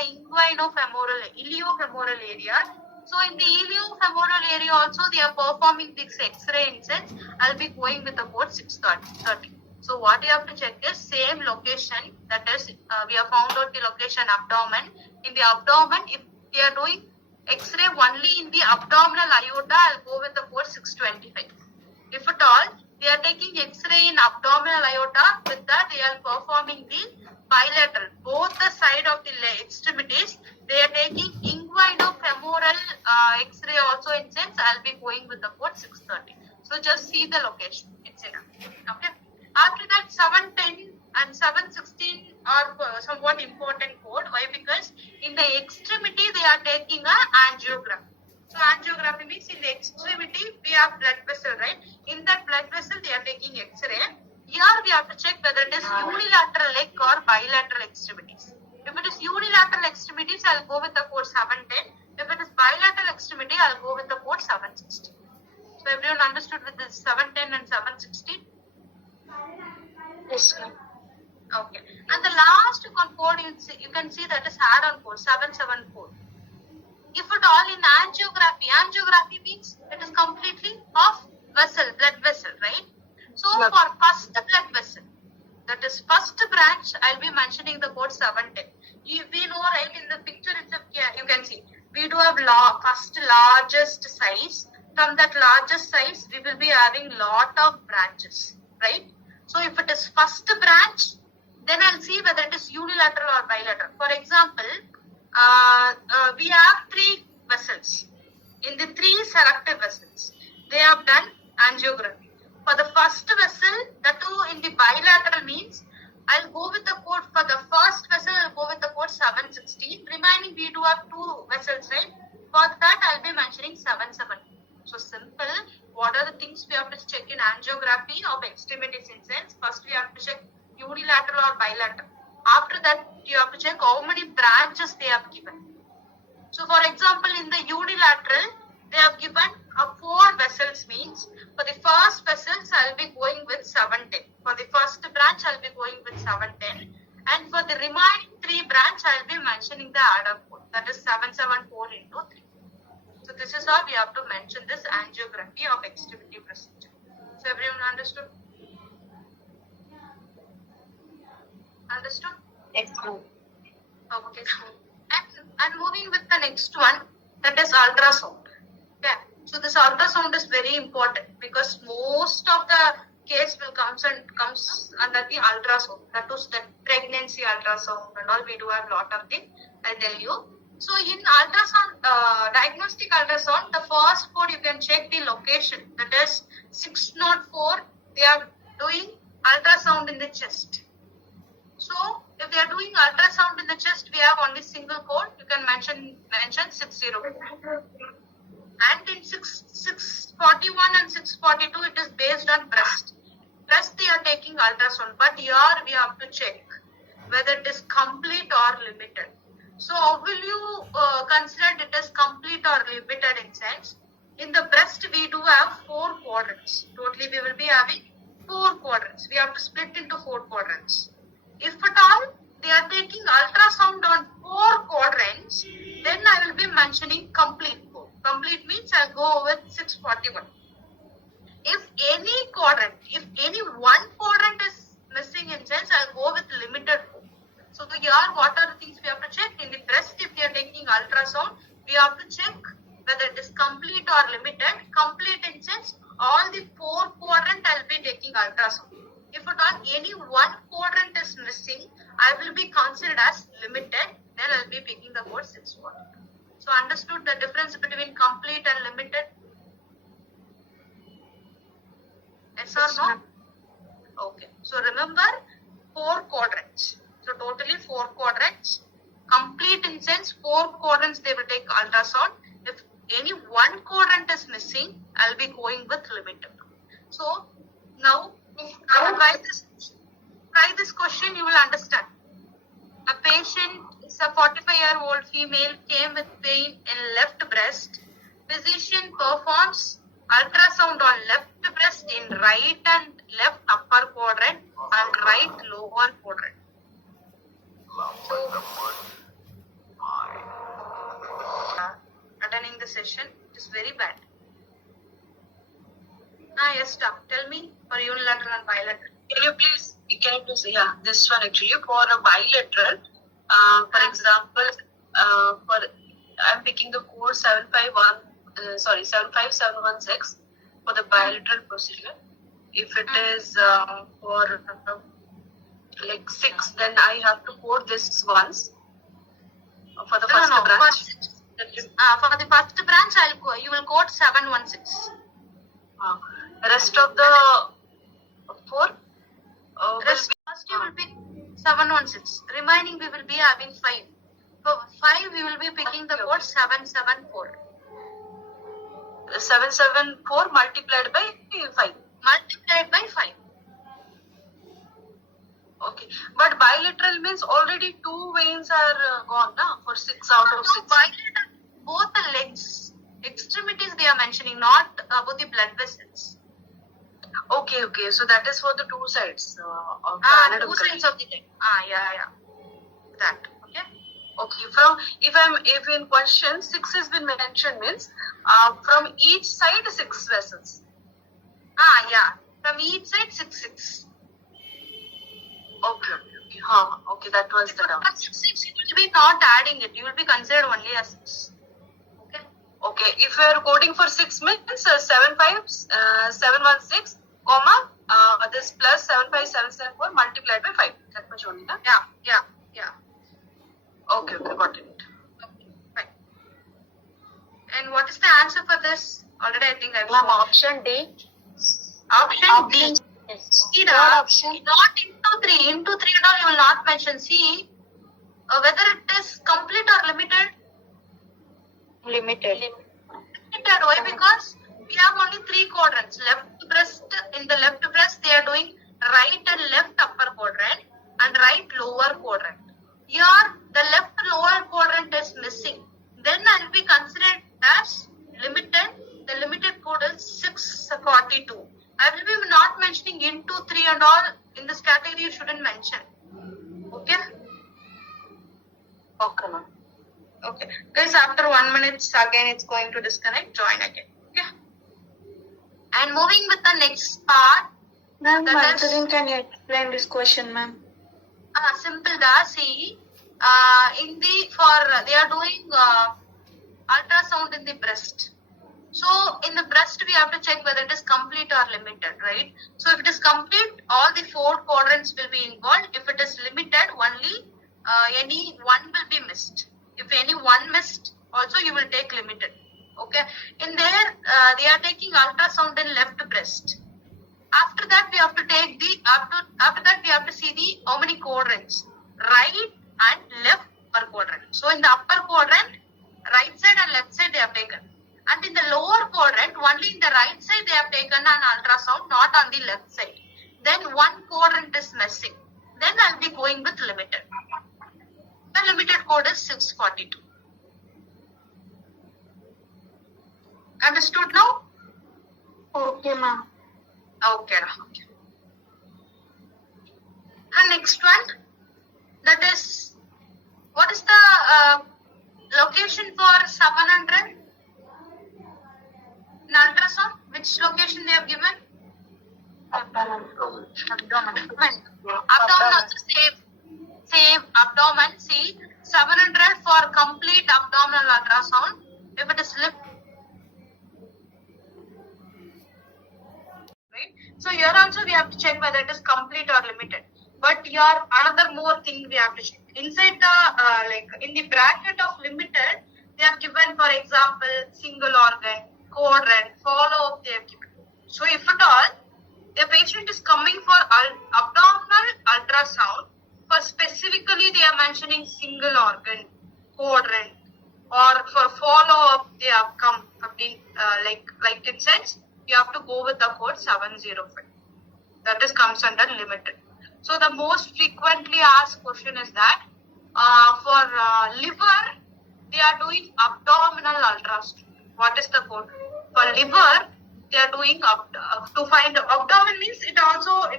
iliofemoral area. So in the iliofemoral area also they are performing this X-ray in sense. I'll be going with the code 630. So what you have to check is same location, that is we have found out the location abdomen. In the abdomen, if they are doing X-ray only in the abdominal aorta, I'll go with the code 625. If at all they are taking X-ray in abdominal aorta, with that they are performing the bilateral, both the side of the extremities. They are taking inguinofemoral X-ray also in sense. I'll be going with the code 630. So just see the location. It's enough. Okay. After that, 710 and 716 are somewhat important code. Why? Because in the extremity they are taking a angiography. So angiography means in the extremity we have blood vessel, right? In that blood vessel they are taking X-ray. Here we have to check whether it is unilateral leg or bilateral extremities. If it is unilateral extremities, I'll go with the code 710. If it is bilateral extremity, I'll go with the code 760. So everyone understood with this 710 and 760? Yes, ma'am. Okay. And the last code you can see that is add-on code 774. If at all in angiography means it is completely of vessel, blood vessel, right? So for first blood vessel, that is first branch, I'll be mentioning the code 710. We know, right, in the picture itself, you can see we do have first largest size. From that largest size, we will be having lot of branches, right? So if it is first branch, then I'll see whether it is unilateral or bilateral. For example, we have 3 vessels. In the 3 selective vessels, they have done angiography. For the first vessel, the 2 in the bilateral means, I'll go with the code for the first vessel, I'll go with the code 716. Remaining, we do have 2 vessels, right? For that, I'll be mentioning 770. So simple. What are the things we have to check in angiography of extremities in sense? First, we have to check unilateral or bilateral. After that, you have to check how many branches they have given. So, for example, in the unilateral, they have given 4 vessels means for the first vessels, I'll be going with 710. For the first branch, I'll be going with 710. And for the remaining 3 branch, I'll be mentioning the add-on code. That is 774 into 3. So this is how we have to mention this angiography of extremity procedure. So everyone understood? Understood? Yes, ma'am. Okay. And moving with the next one, that is ultrasound. Okay. So this ultrasound is very important because most of the case will comes under the ultrasound. That is the pregnancy ultrasound and all. We do have a lot of things. I'll tell you. So in ultrasound, diagnostic ultrasound, the first code you can check the location. That is 604. They are doing ultrasound in the chest. So if they are doing ultrasound in the chest, we have only single code. You can mention 604. And in 641 and 642, it is based on breast. Breast they are taking ultrasound, but here we have to check whether it is complete or limited. So how will you consider it as complete or limited in sense? In the breast, we do have 4 quadrants. Totally, we will be having 4 quadrants. We have to split into 4 quadrants. If at all they are taking ultrasound on 4 quadrants, then I will be mentioning complete code. Complete means I'll go with 641. If any quadrant, if any one quadrant is missing in sense, I'll go with limited code. So here, what are the things we have to check? In the breast, if they are taking ultrasound, we have to check whether it is complete or limited. Complete in sense, all the 4 quadrant I'll be taking ultrasound. If at all any one quadrant is missing, I will be considered as limited. Then I'll be picking the code 640. So understood the difference between complete and limited? Yes or no? Okay. So remember, 4 quadrants. So totally 4 quadrants. Complete in sense 4 quadrants they will take ultrasound. If any one quadrant is missing, I'll be going with limited. So now try this question, you will understand. A patient is a 45-year-old female came with pain in left breast. Physician performs ultrasound on left breast in right and left upper quadrant and right lower quadrant. So, attending the session is very bad. Yes, doc. Tell me for unilateral and bilateral. Can you please, yeah, this one actually for a bilateral, for example, I'm picking the code 75716 for the bilateral procedure. If it is for like 6, then I have to code this once for the first branch. For the first branch, you will code 716. Rest of the 4? First you will pick 716. Remaining we will be having 5. For 5 we will be picking the code 774. 774 multiplied by 5. Multiplied by 5. Okay. But bilateral means already 2 veins are gone now for 6 out of 6. Bilateral, both the legs, extremities they are mentioning, not about the blood vessels. Okay. So that is for the 2 sides of the 2 sides of the leg. Yeah. That. Okay. If in question 6 has been mentioned means from each side 6 vessels. Yeah. From each side 6. Okay. Okay. That was the doubt. 6 you will be not adding it. You will be considered only as 6. Okay. If you are coding for 6 means 716, comma this plus 75774 multiplied by 5. That much only, na? Yeah. Okay, got it. Okay, fine. And what is the answer for this? Already I think I've Ma'am, shown. option D. Option D. Yes. See, What option? not into 3. Into 3 and all you will not mention. See, whether it is complete or limited. Limited. Limited. Why? Because we have only 3 quadrants. In the left breast, they are doing right and left upper quadrant and right lower quadrant. Here, the left lower quadrant is missing. Then I will be considered as limited. The limited code is 642. I will be not mentioning into 3 and all. In this category, you shouldn't mention. Okay? Okay, ma'am. Okay. Guys, after 1 minute, again it's going to disconnect. Join again. Okay? And moving with the next part. Ma'am, That is- Marceline, can you explain this question, ma'am? Simple da. See, they are doing ultrasound in the breast. So in the breast, we have to check whether it is complete or limited, right? So if it is complete, all the 4 quadrants will be involved. If it is limited, only any one will be missed. If any one missed, also you will take limited. Okay. In there, they are taking ultrasound in left breast. After that, we have to take after that we have to see the how many quadrants, right and left per quadrant. So in the upper quadrant, right side and left side they have taken. And in the lower quadrant, only in the right side they have taken an ultrasound, not on the left side. Then one quadrant is missing. Then I'll be going with limited. The limited code is 642. Understood now? Okay, ma'am. Okay. And next one, that is, what is the location for 700 in ultrasound? Which location they have given? Abdomen also same abdomen. See, 700 for complete abdominal ultrasound. If it is lip, right? So here also we have to check whether it is complete or limited. But here another more thing we have to check. Inside the in the bracket of limited, they have given, for example, single organ, quadrant, follow-up they have given. So if at all the patient is coming for abdominal ultrasound, for specifically they are mentioning single organ, quadrant, or for follow-up they have come, like it says, you have to go with the code 705. That is comes under limited. So the most frequently asked question is that for liver, they are doing abdominal ultrasound. What is the code? For liver, they are doing to find abdomen means it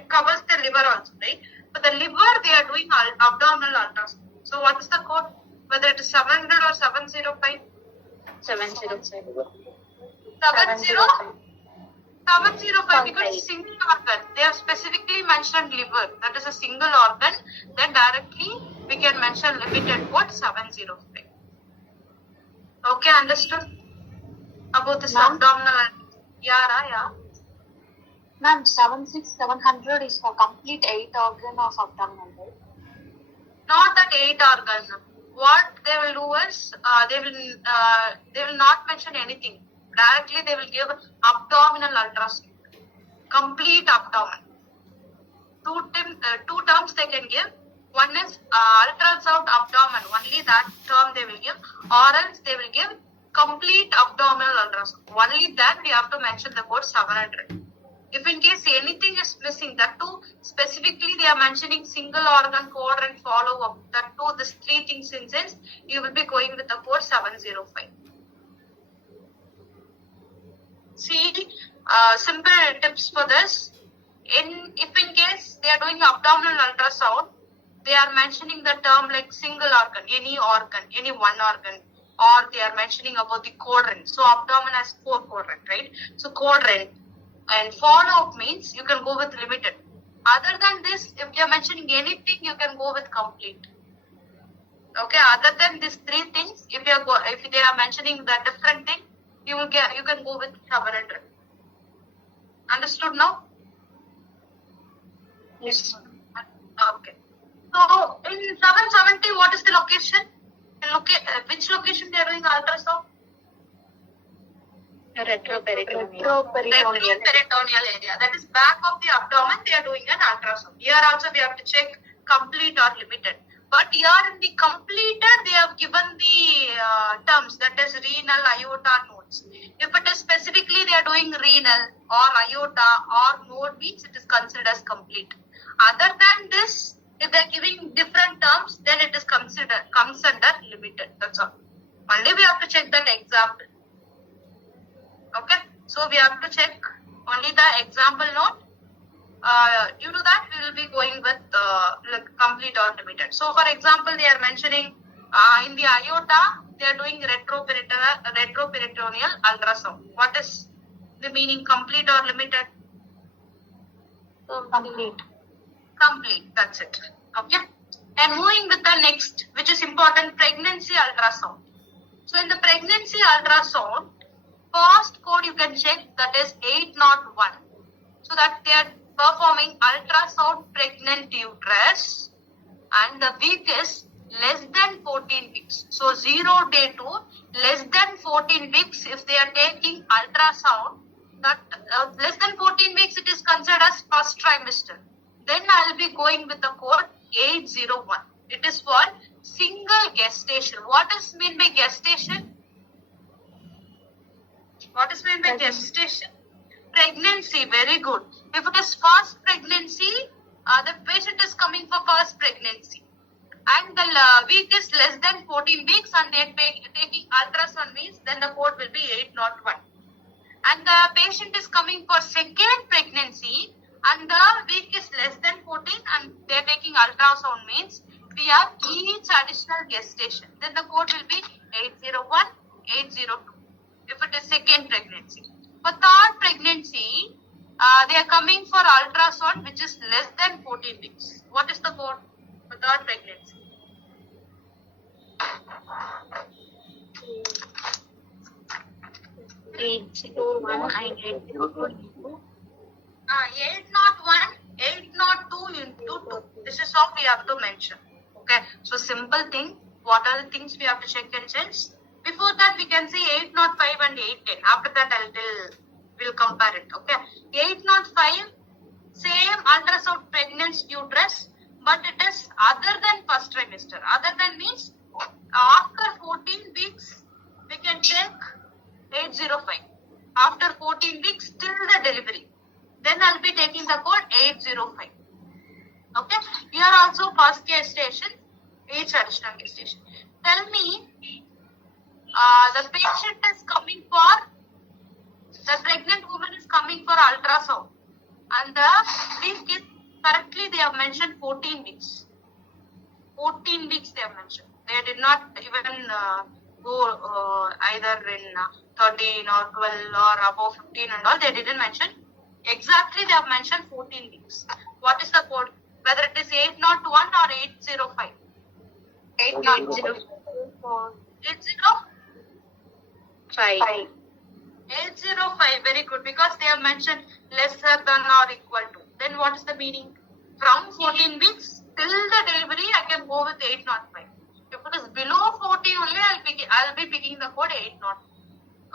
covers the liver also, right? For the liver, they are doing abdominal ultrasound. So what is the code? Whether it is 700 or 705? 705. 705 because it's single organ. They have specifically mentioned liver. That is a single organ. Then directly we can mention limited code 705. Okay, understood? About this abdominal. Yeah. Ma'am, 700 is for complete 8 organ of abdominal, right? Not that 8 organ. What they will do is they will not mention anything. Directly they will give abdominal ultrasound, complete abdomen. Two terms they can give. One is ultrasound abdomen. Only that term they will give, or else they will give complete abdominal ultrasound. Only that we have to mention the code 700. If in case anything is missing, that too specifically they are mentioning single organ, quadrant, follow-up. That too, these 3 things in sense, you will be going with the code 705. See, simple tips for this. If in case they are doing abdominal ultrasound, they are mentioning the term like single organ, any one organ, or they are mentioning about the quadrant. So abdomen has 4 quadrant, right? So quadrant and follow-up means you can go with limited. Other than this, if they are mentioning anything, you can go with complete. Okay. Other than these 3 things, if they are mentioning the different thing, you can go with 700. Understood now? Yes. Okay. So in 770, what is the location? Which location they are doing ultrasound? Retroperitoneal. Retroperitoneal area. That is back of the abdomen. They are doing an ultrasound. Here also we have to check complete or limited. But here in the completed, they have given the terms, that is renal, aorta, nodes. If it is specifically they are doing renal or aorta or node means it is considered as complete. Other than this, if they are giving different terms, then it is comes under limited. That's all. Only we have to check that example. Okay. So we have to check only the example note. Due to that, we will be going with complete or limited. So, for example, they are mentioning in the aorta, they are doing retroperitoneal ultrasound. What is the meaning? Complete or limited? Complete. Complete. That's it. Okay. And moving with the next, which is important, pregnancy ultrasound. So, in the pregnancy ultrasound, first code you can check, that is 801. So that they are performing ultrasound pregnant uterus and the week is less than 14 weeks. So 0 day 2, less than 14 weeks if they are taking ultrasound, that less than 14 weeks it is considered as first trimester. Then I will be going with the code 801. It is for single gestation. What is mean by gestation? What is meant by gestation? Pregnancy, very good. If it is first pregnancy, the patient is coming for first pregnancy. And the week is less than 14 weeks and they are taking ultrasound means then the code will be 801. And the patient is coming for second pregnancy and the week is less than 14 and they are taking ultrasound means we have each additional gestation. Then the code will be 801, 802. If it is second pregnancy. For third pregnancy, they are coming for ultrasound which is less than 14 weeks. What is the code for third pregnancy? and 801, 802 into 2. This is all we have to mention. Okay. So simple thing. What are the things we have to check and change? Before that, we can see 805 and 810. After that, we'll compare it. Okay. 805, ultrasound pregnant uterus, but it is other than first trimester. Other than means after 14 weeks, we can take 805. After 14 weeks till the delivery. Then I'll be taking the code 805. Okay. Here also first gestation, each additional gestation. Tell me, the patient is coming for, the pregnant woman is coming for ultrasound. And the week is, correctly they have mentioned 14 weeks. 14 weeks they have mentioned. They did not even go either in 13 or 12 or above 15 and all. They didn't mention. Exactly they have mentioned 14 weeks. What is the code? Whether it is 801 or 805? 805. 805, very good, because they have mentioned lesser than or equal to. Then what is the meaning? From 14 weeks till the delivery, I can go with 805. If it is below 14 only, I'll be picking the code 805.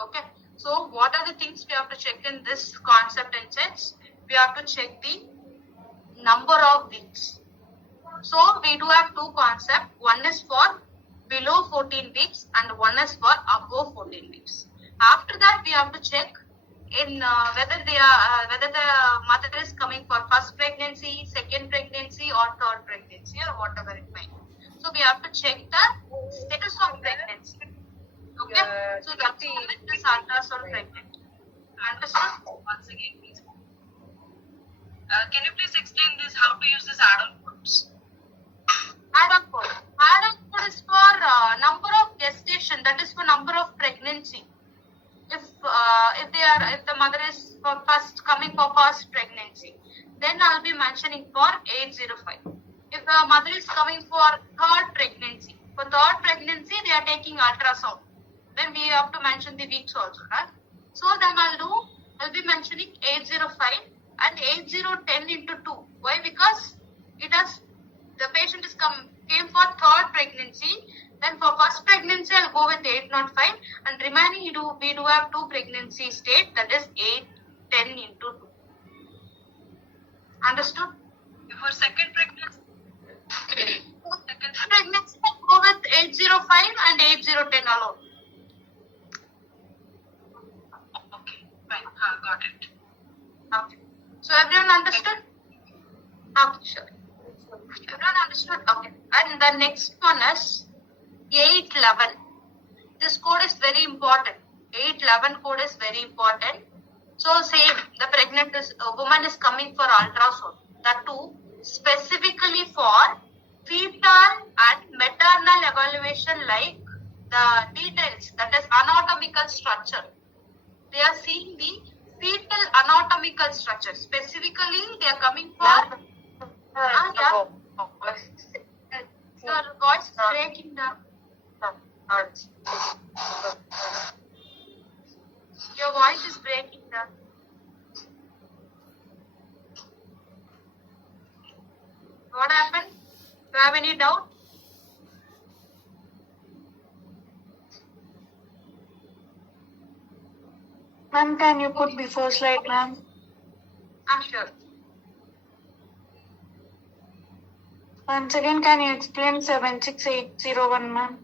Okay. So what are the things we have to check in this concept and sense? We have to check the number of weeks. So we do have two concepts. One is for below 14 weeks and one is for above 14 weeks. After that, we have to check in whether the mother is coming for first pregnancy, second pregnancy, or third pregnancy, or whatever it may be. So we have to check the status of pregnancy. Okay. So that's this ultrasound pregnant. Understood? Once again, please. Can you please explain this? How to use this add-on codes? Add-on code. Add-on code is for number of gestation. That is for number of pregnancy. If the mother is coming for first pregnancy, then I'll be mentioning for 805. If the mother is coming for third pregnancy, they are taking ultrasound. Then we have to mention the weeks also, right? So then I'll be mentioning 805 and 8010 into 2. Why? Because the patient came for third pregnancy. Then for first pregnancy, I'll go with 805, and remaining we do have two pregnancy state, that is 810 into 2. Understood? For second pregnancy, I'll go with 805 and 8010 alone. Okay, fine. Got it. Okay. So everyone understood? Okay, sure. Everyone understood? Okay. And the next one is 811. This code is very important. 811 code is very important. So same, the pregnant woman is coming for ultrasound. That too, specifically for fetal and maternal evaluation, like the details, that is anatomical structure. They are seeing the fetal anatomical structure. Specifically, they are coming for... Your voice is breaking down. Your voice is breaking down. What happened? Do you have any doubt? Ma'am, can you put before slide, ma'am? I'm sure. Once again, can you explain 76801, ma'am?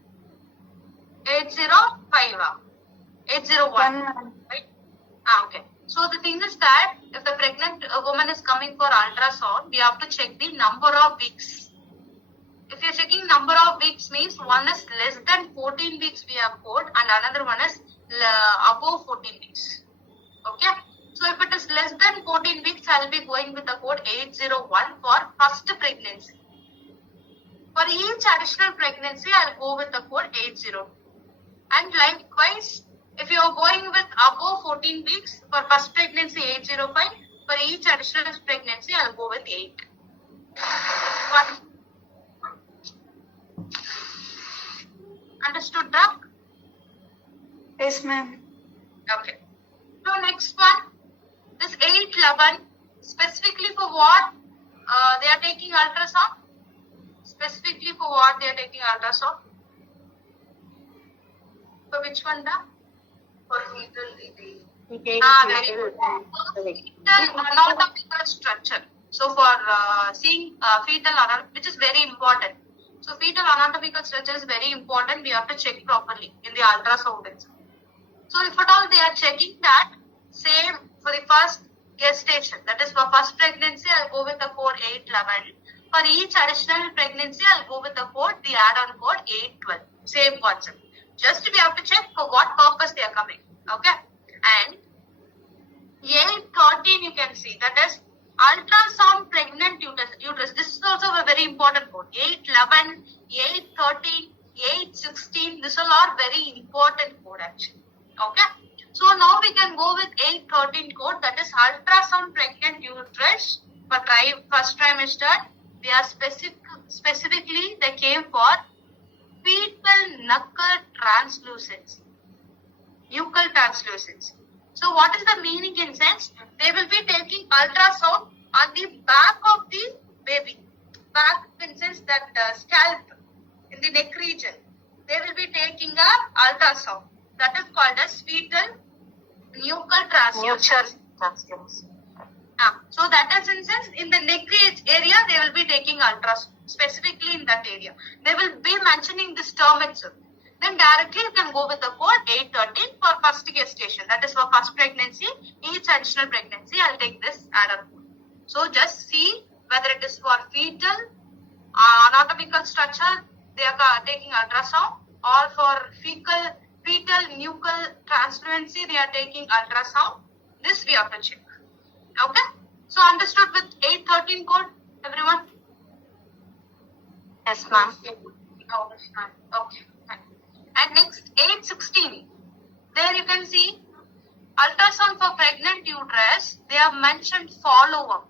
805. 801. Ma'am. Right? Okay. So the thing is that if the pregnant woman is coming for ultrasound, we have to check the number of weeks. If you're checking number of weeks, means one is less than 14 weeks we have code, and another one is above 14 weeks. Okay. So if it is less than 14 weeks, I'll be going with the code 801 for first pregnancy. For each additional pregnancy, I'll go with the code 80. And likewise, if you are going with above 14 weeks, for first pregnancy 805, for each additional pregnancy, I'll go with 8. What? Understood that? Yes, ma'am. Okay. So next one, this 811, specifically for what they are taking ultrasound? Specifically for what they are taking ultrasound? For which one, da? For fetal. Very good. Fetal anatomical structure. So for seeing fetal anatomy, which is very important. So fetal anatomical structure is very important. We have to check properly in the ultrasound itself. So if at all they are checking that, same for the first gestation, that is for first pregnancy, I'll go with the code 811. For each additional pregnancy, I'll go with the code, the add-on code 812. Same concept. Just we have to check for what purpose they are coming. Okay. And 813 you can see, that is ultrasound pregnant uterus. This is also a very important code. 811, 813, 816. These all are very important code actually. Okay. So now we can go with 813 code, that is ultrasound pregnant uterus for first trimester. They are specifically they came for fetal knuckle translucency, nuchal translucency. So what is the meaning in sense? They will be taking ultrasound on the back of the baby. Back in sense that scalp in the neck region. They will be taking a ultrasound. That is called as fetal nuchal translucency. So that is in sense in the neck area they will be taking ultrasound, specifically in that area. They will be mentioning this term itself. Then directly you can go with the code 813 for first gestation. That is for first pregnancy. Each additional pregnancy, I'll take this add-on code. So just see whether it is for fetal anatomical structure, they are taking ultrasound, or for fetal nuchal translucency, they are taking ultrasound. This we have to check. Okay? So understood with 813 code, everyone? Yes, ma'am. Okay. And next, 816. There you can see ultrasound for pregnant uterus, they have mentioned follow-up.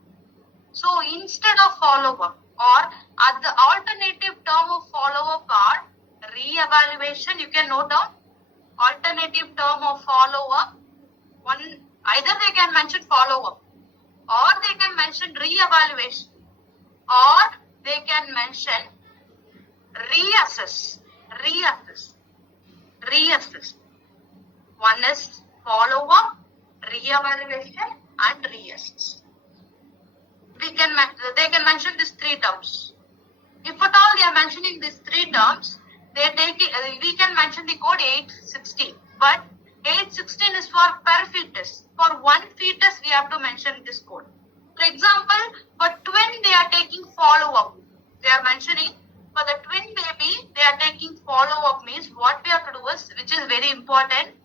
So instead of follow-up, or the alternative term of follow-up are re-evaluation, you can note down. Alternative term of follow-up, either they can mention follow-up, or they can mention re-evaluation, or they can mention reassess. One is follow-up, re-evaluation, and reassess. They can mention these three terms. If at all they are mentioning these three terms, we can mention the code 816. But 816 is for per fetus. For one fetus, we have to mention this code. For example, for twin, they are taking follow-up. They are mentioning for the twin baby, they are taking follow-up means what we have to do is, which is very important,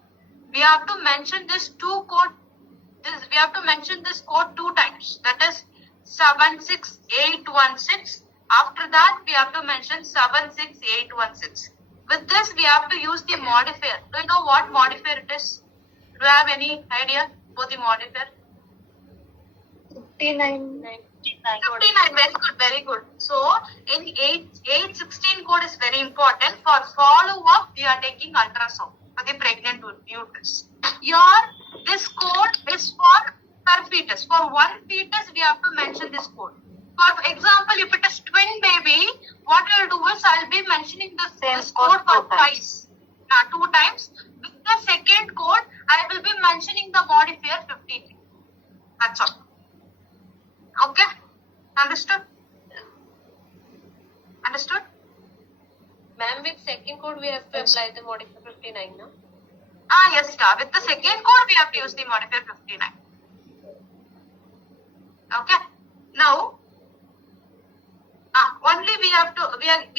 we have to mention this we have to mention this code 2 times. That is 76816. After that, we have to mention 76816. With this, we have to use the modifier. Do you know what modifier it is? Do you have any idea for the modifier? 59. 59, very good. So, in 816 code is very important. For follow-up, we are taking ultrasound for the pregnant uterus. This code is for per fetus. For one fetus, we have to mention this code. For example, if it is twin baby, what I will do is I will be mentioning this code for twice. 2 times. With the second code, I will be mentioning the modifier 53. That's all. Okay? Understood? Ma'am, with second code we have to apply the modifier 59, no? Yes, sir. With the second code, we have to use the modifier 59. Okay? Now, only we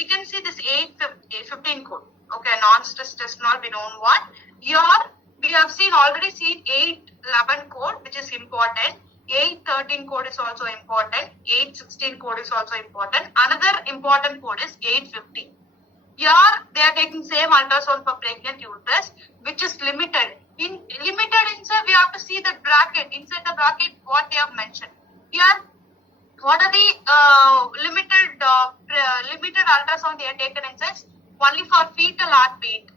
can see this 815 code. Okay, non-stress test not we don't want. Here, we have already seen 811 code, which is important. 813 code is also important. 816 code is also important. Another important code is 815. Here, they are taking same ultrasound for pregnant uterus, which is limited. Inside, we have to see the bracket. Inside the bracket, what they have mentioned. Here, what are the limited ultrasound they are taken inside? Only for fetal heartbeat,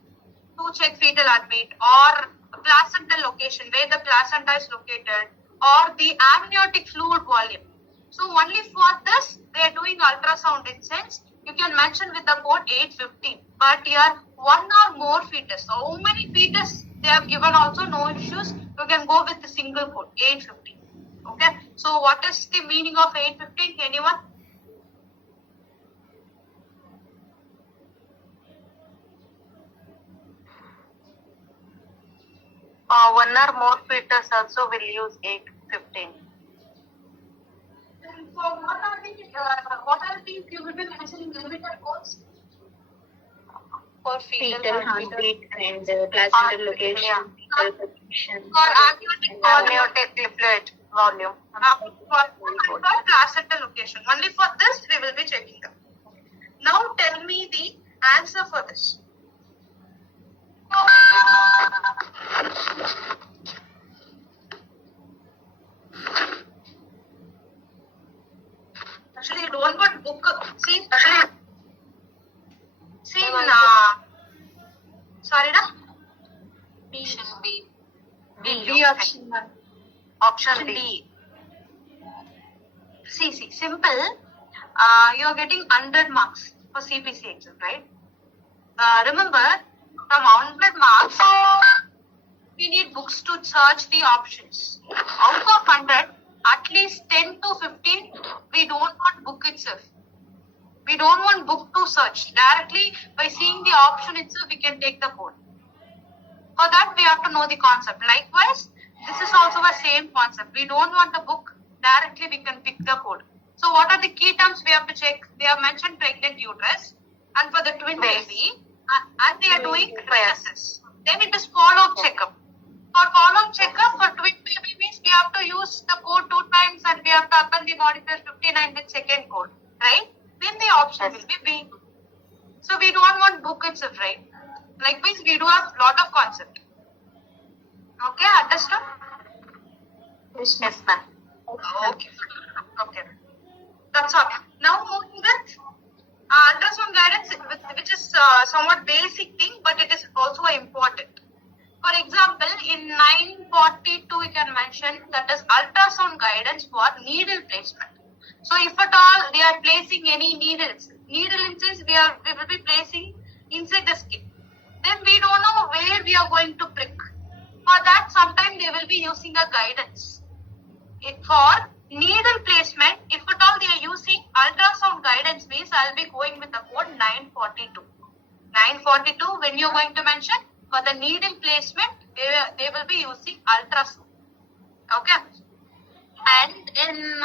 to check fetal heartbeat, or placental location, where the placenta is located, or the amniotic fluid volume. So only for this, they are doing ultrasound inside. You can mention with the code 815. But here, one or more fetus. So how many fetus they have given also, no issues. You can go with the single code, 815. Okay. So what is the meaning of 8:15? Anyone? One or more feeders also will use 8:15. So what are the you will be mentioning limited codes? For Fetal heartbeat and placenta location, fetal position. For amniotic triplet volume. for placenta location. Only for this we will be checking them. Now tell me the answer for this. Actually, don't put book. See, sorry, na? Option B. B option. Option D. D. See, simple. You are getting 100 marks for CPC exam, right? Remember, from 100 marks, we need books to search the options. Out of 100, at least 10 to 15, we don't want book itself. We don't want book to search. Directly, by seeing the option itself, we can take the code. For that, we have to know the concept. Likewise, this is also the same concept. We don't want the book. Directly, we can pick the code. So, what are the key terms we have to check? They have mentioned pregnant uterus. And for the twin baby, and they are doing tests. Then it is follow-up checkup. For follow-up checkup, for twin baby means we have to use the code 2 times and we have to open the modifier 59 with second code. Right? Then the option will be B. So, we don't want book itself, right? Likewise, we do have lot of concept. Okay, understood? Yes, Yes, ma'am. Okay. That's all. Now moving with ultrasound guidance, which is somewhat basic thing, but it is also important. For example, in 942, you can mention that is ultrasound guidance for needle placement. So, if at all they are placing any needles, needle inches we will be placing inside the skin. Then we don't know where we are going to prick. For that, sometimes they will be using a guidance. For needle placement, if at all they are using ultrasound guidance means I will be going with the code 942. 942, when you are going to mention, for the needle placement, they will be using ultrasound. Okay. And in,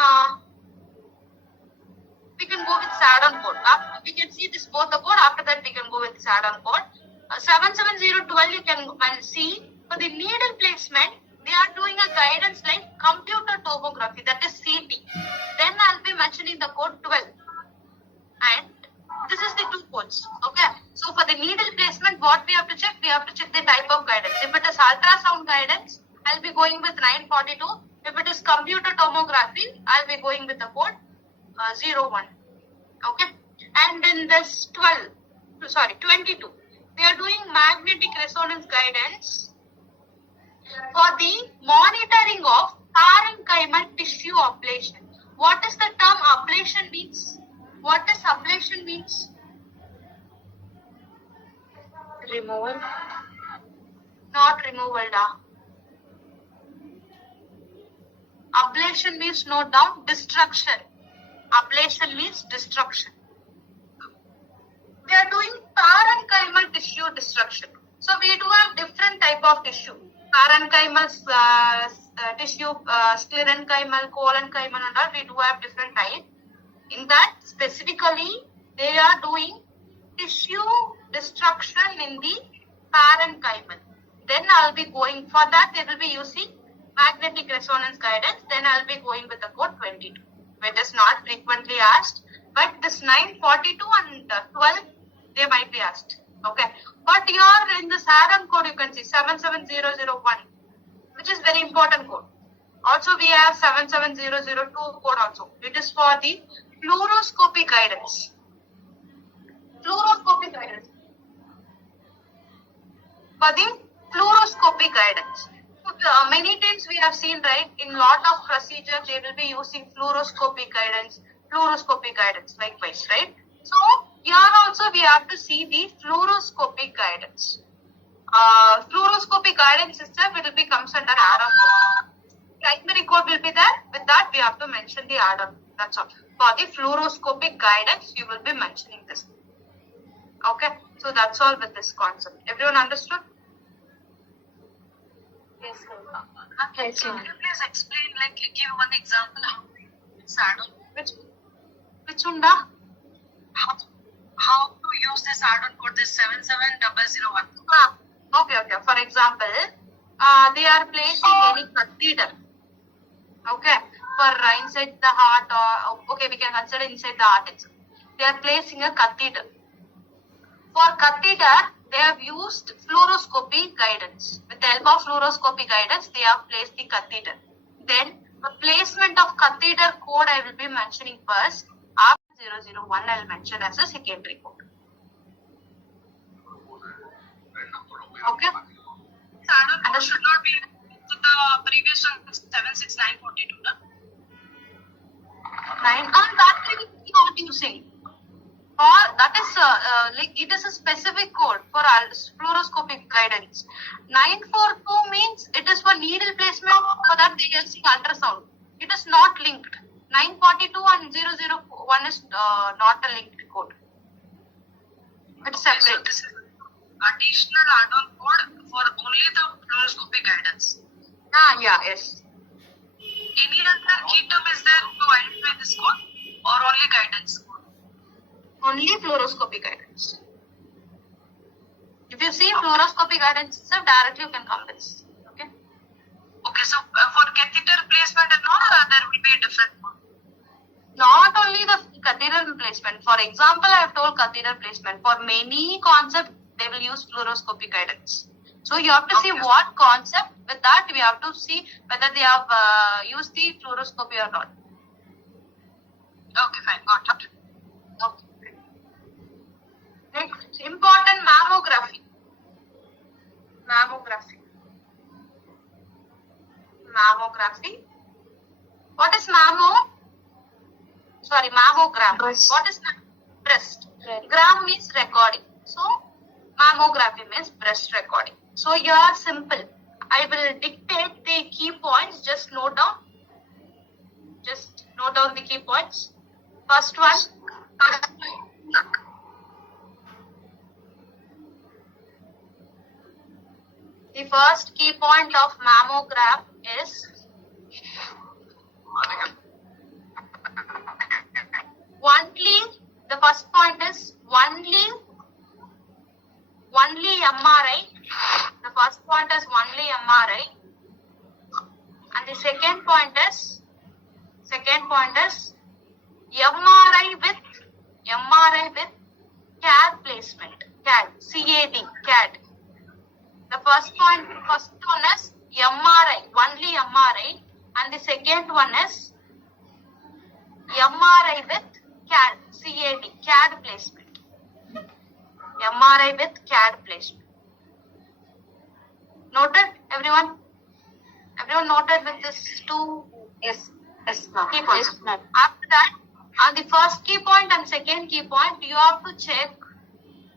we can go with SADON code. We can see this both the code. After that, we can go with SADON code. 77012, you can see for the needle placement, they are doing a guidance like computer tomography, that is CT. Then I'll be mentioning the code 12. And this is the 2 codes. Okay. So for the needle placement, what we have to check? We have to check the type of guidance. If it is ultrasound guidance, I'll be going with 942. If it is computer tomography, I'll be going with the code 01. Okay. And in this 22, they are doing magnetic resonance guidance for the monitoring of parenchymal tissue ablation. What is the term ablation means? What does ablation means? Removal. Not removal, da. Ablation means, note down, destruction. Ablation means destruction. They are doing parenchymal tissue destruction. So we do have different type of tissue. Parenchymal tissue, sclerenchymal, collenchymal and all, we do have different type. In that, specifically, they are doing tissue destruction in the parenchymal. Then I'll be going, for that they will be using magnetic resonance guidance. Then I'll be going with the code 22. It is not frequently asked, but this 942 and 12, they might be asked. Okay. But here in the SADON code, you can see 77001, which is very important code. Also, we have 77002 code also. It is for the fluoroscopy guidance. Fluoroscopy guidance. For the fluoroscopy guidance. Many times we have seen, right, in lot of procedures, they will be using fluoroscopy guidance, likewise, right? So, here also we have to see the fluoroscopy guidance. Fluoroscopy guidance itself, it will be comes under SADON code. primary code will be there. With that, we have to mention the add-on. That's all. For the fluoroscopic guidance, you will be mentioning this. Okay. So that's all with this concept. Everyone understood? Yes, ma'am. Yes, Can ma'am. you please explain, like, give one example how to use add-on? Which one da? How to use this add-on code, this 77001? Okay. For example, they are placing any catheter. Okay. For inside the heart or, okay, we can consider inside the heart itself. They are placing a catheter. For catheter, they have used fluoroscopy guidance. With the help of fluoroscopy guidance, they have placed the catheter. Then, the placement of catheter code I will be mentioning first. After 001, I will mention as a secondary code. Okay? Add-on code should not be to the previous one, 76942, no? 9. And that we will be not using. Or that is like it is a specific code for fluoroscopic guidance. 942 means it is for needle placement. For that they are using ultrasound. It is not linked. 942 and 001 is not a linked code. It is So separate. this is additional add-on code for only the fluoroscopic guidance. Yes. Any other key term is there to identify this code or only guidance code? Only fluoroscopic guidance. If you see fluoroscopic guidance itself, directly you can come this. Okay. Okay, so for catheter placement and all, there will be a different one. Not only the catheter placement. For example, I have told catheter placement. For many concepts, they will use fluoroscopic guidance. So you have to see what concept. With that, we have to see whether they have used the fluoroscopy or not. Okay, fine, got it. Okay. Next, important mammography. Mammography. What is mammogram. Breast. What is breast? Right. Gram means recording. So, mammography means breast recording. So, you are simple. I will dictate the key points. Just note down. The key points. First one. The first key point of mammogram is the first point is only MRI. The first point is only MRI. And the second point is MRI with CAD placement. CAD. The first one is MRI, only MRI, and the second one is MRI with CAD placement. MRI with CAD placement. Noted, everyone? Everyone noted with this two Yes, ma'am. key points. Yes, ma'am. After that, on the first key point and second key point, you have to check,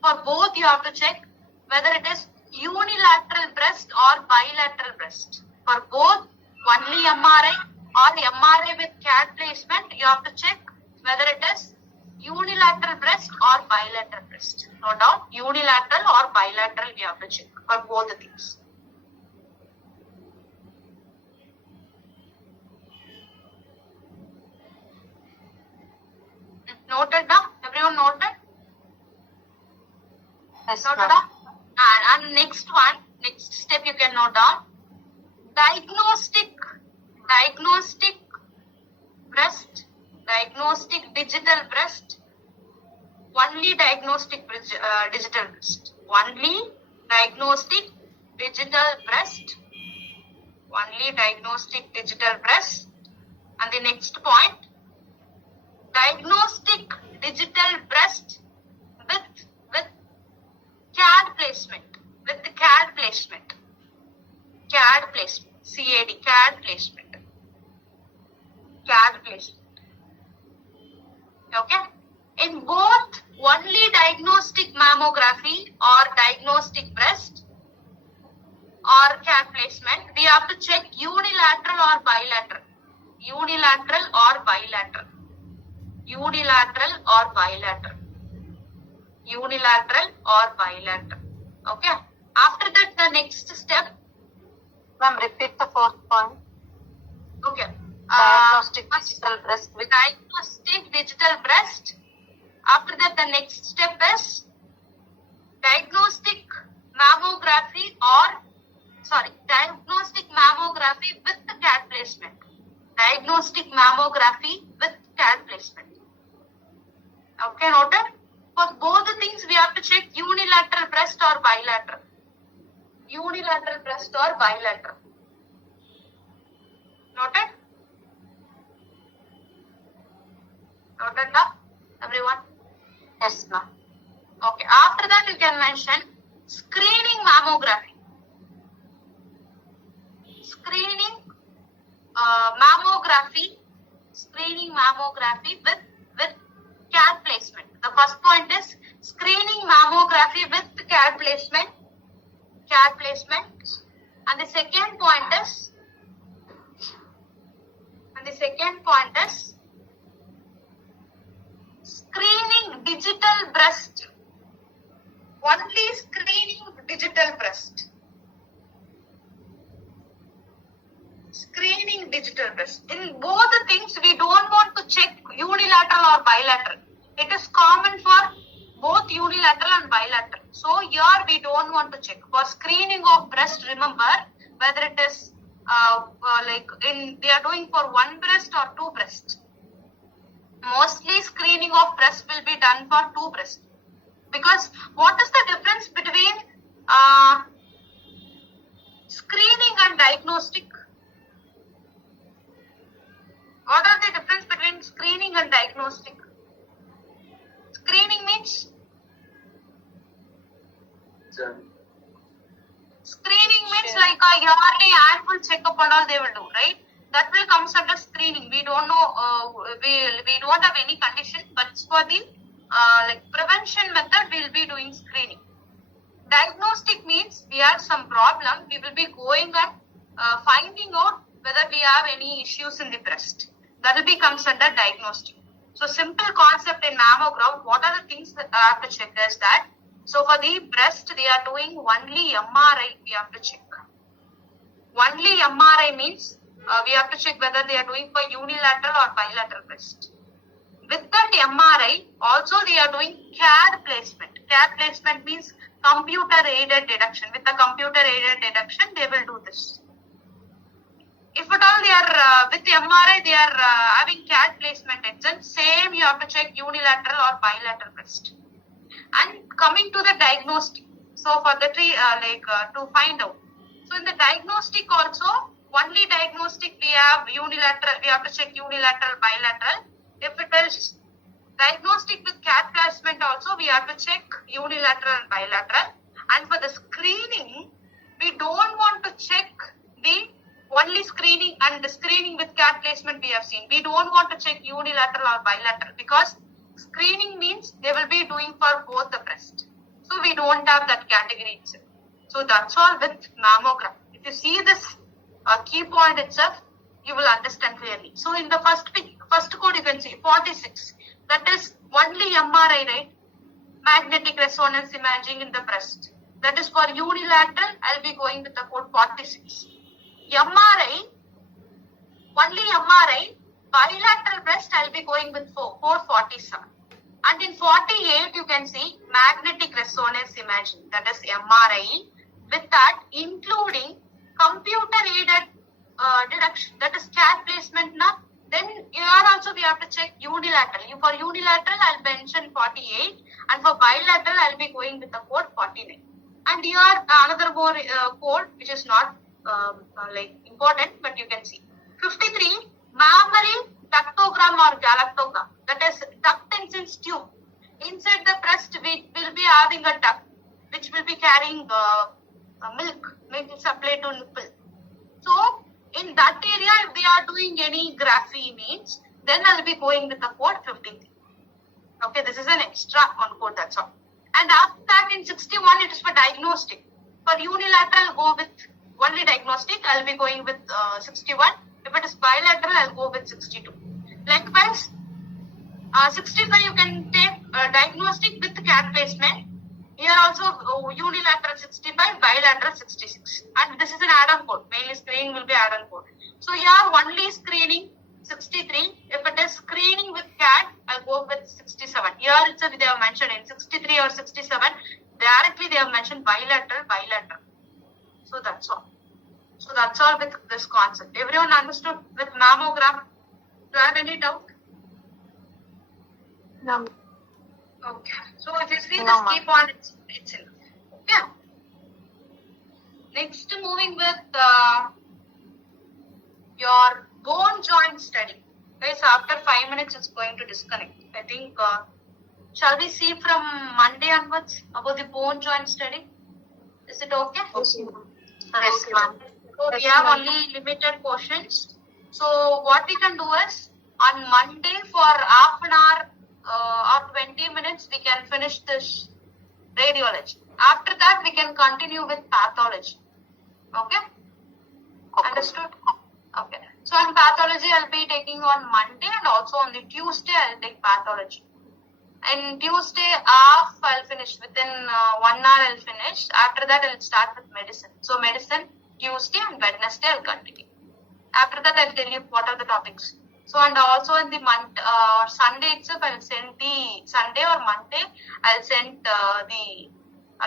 for both you have to check whether it is unilateral breast or bilateral breast. For both, only MRI or MRI with CAD placement, you have to check whether it is unilateral breast or bilateral breast. No doubt, unilateral or bilateral we have to check for both the things. Noted down? Everyone noted? Yes, Noted ma'am. down? And next step you can note down. Diagnostic breast, diagnostic digital breast, only diagnostic digital breast, only diagnostic digital breast, only diagnostic digital breast. And the next point, diagnostic digital breast with CAD placement, CAD placement, okay. In both only diagnostic mammography or diagnostic breast, or cat placement, we have to check unilateral or bilateral. Unilateral or bilateral. Unilateral or bilateral. Unilateral or bilateral. Okay. After that, the next step. Ma'am, repeat the fourth point. Okay. Diagnostic digital breast with Diagnostic digital breast. After that, the next step is diagnostic mammography diagnostic mammography with the cat placement. Diagnostic mammography with cat placement. Okay, noted? For both the things, we have to check unilateral breast or bilateral. Unilateral breast or bilateral. Noted? Noted now, everyone? yes, ma'am. Okay. After that, you can mention screening mammography. Screening mammography. Screening mammography with cat placement. The first point is screening mammography with cat placement. Cat placement. And the second point is screening digital breast. Only screening digital breast. Screening digital breast. In both the things, we don't want to check unilateral or bilateral. It is common for both unilateral and bilateral. So here we don't want to check. For screening of breast, remember whether it is they are doing for one breast or two breasts. Mostly screening of breast will be done for two breasts. Because what is the difference between screening and diagnostic? What are the difference between screening and diagnostic? Screening means? Screening means like a yearly annual checkup and all they will do, right? That will come under screening. We don't know, we don't have any condition, but for the prevention method, we will be doing screening. Diagnostic means we have some problem, we will be going and finding out whether we have any issues in the breast. That will be comes under diagnostic. So simple concept in mammogram, what are the things that I have to check is that, so for the breast, they are doing only MRI, we have to check. Only MRI means we have to check whether they are doing for unilateral or bilateral breast. With that MRI, also they are doing CAD placement. CAD placement means computer aided deduction. With the computer aided deduction, they will do this. If at all they are with the MRI, they are having CAD placement exam, same you have to check unilateral or bilateral breast. And coming to the diagnostic, so for the to find out. So in the diagnostic also, only diagnostic we have unilateral, we have to check unilateral, bilateral. If it is diagnostic with CAD placement also, we have to check unilateral and bilateral. And for the screening, we don't want to check the only screening and the screening with CAD placement we have seen. We don't want to check unilateral or bilateral because screening means they will be doing for both the breast. So we don't have that category itself. So that's all with mammogram. If you see this key point itself, you will understand clearly. So in the first code you can see 46. That is only MRI, right? Magnetic resonance imaging in the breast. That is for unilateral, I'll be going with the code 46. MRI, only MRI, bilateral breast, I'll be going with 447. And in 48, you can see magnetic resonance imaging, that is MRI, with that including computer-aided deduction, that is CAD placement now. Then here also we have to check unilateral. For unilateral, I'll mention 48, and for bilateral, I'll be going with the code 49. And here another more code which is not important, but you can see 53 mammary ductogram or galactogram, that is duct tensins tube. Inside the breast we will be having a duct which will be carrying milk supply to nipple. So in that area, if they are doing any graphy means, then I'll be going with the code 53. Okay, this is an extra on code, that's all. And after that in 61, it is for diagnostic. For unilateral, go with only diagnostic, I'll be going with 61. If it is bilateral, I'll go with 62. Likewise, 65 you can take diagnostic with CAT placement. Here also unilateral 65, bilateral 66. And this is an add-on code. Mainly screening will be add-on code. So here only screening 63. If it is screening with CAT, I'll go with 67. Here itself they have mentioned in 63 or 67. Directly they have mentioned bilateral. So that's all. So that's all with this concept. Everyone understood with mammogram? Do you have any doubt? No. Okay. So if you see No, this, ma'am. keep on it's in. Yeah. Next, moving with your bone joint study. Guys, after 5 minutes, it's going to disconnect. I think, shall we see from Monday onwards about the bone joint study? Is it okay? Yes, ma'am. So we have only limited questions. So what we can do is, on Monday for half an hour or 20 minutes, we can finish this radiology. After that, we can continue with pathology. Okay? Understood? Okay. So on pathology, I'll be taking on Monday, and also on the Tuesday, I'll take pathology. And Tuesday half, I'll finish within 1 hour. I'll finish. After that, I'll start with medicine. So medicine Tuesday and Wednesday, I'll continue. After that, I'll tell you what are the topics. So and also in the Sunday itself, I'll send the Sunday or Monday, I'll send the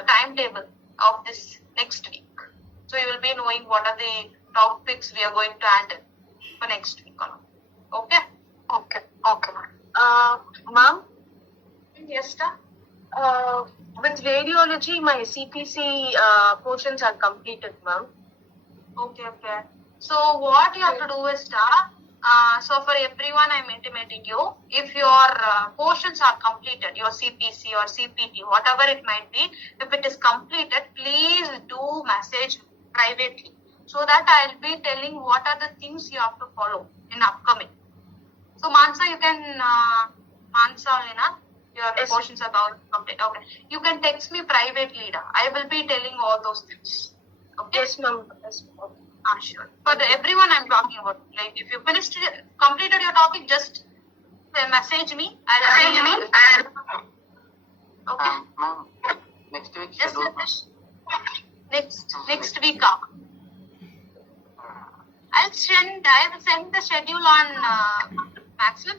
timetable of this next week. So you will be knowing what are the topics we are going to handle for next week. Okay? Okay, ma'am. Ma'am, Yes, sir. with radiology, my CPC portions are completed, ma'am. Okay. So what you have to do is, so for everyone, I'm intimating you, if your portions are completed, your CPC or CPT, whatever it might be, if it is completed, please do message privately, so that I'll be telling what are the things you have to follow in upcoming. So Mansa, you can, Mansa, Lina, your portions are complete. Okay. You can text me privately. I will be telling all those things. Okay? Yes, ma'am. Yes, ma'am. Sure. For everyone I'm talking about, like if you completed your topic, just message me. I'll tell you. Okay. Ma'am, next week Yes, schedule. next week. I will send the schedule on maximum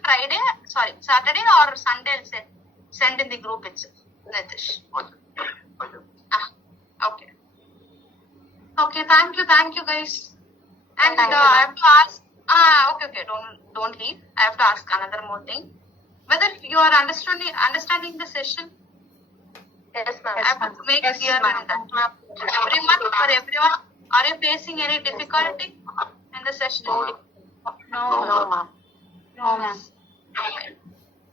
Saturday or Sunday. I'll send in the group itself. Nitish. Okay. Okay. Okay, thank you guys. And Thank you, I have to ask, okay, don't leave. I have to ask another more thing. Whether you are understanding the session? Yes, ma'am. I have to make clear on that. Everyone, are you facing any difficulty in the session? No, ma'am. No, ma'am. Okay.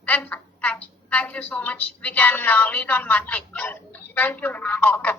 Then fine. Thank you so much. We can meet on Monday. Thank you, ma'am. Okay.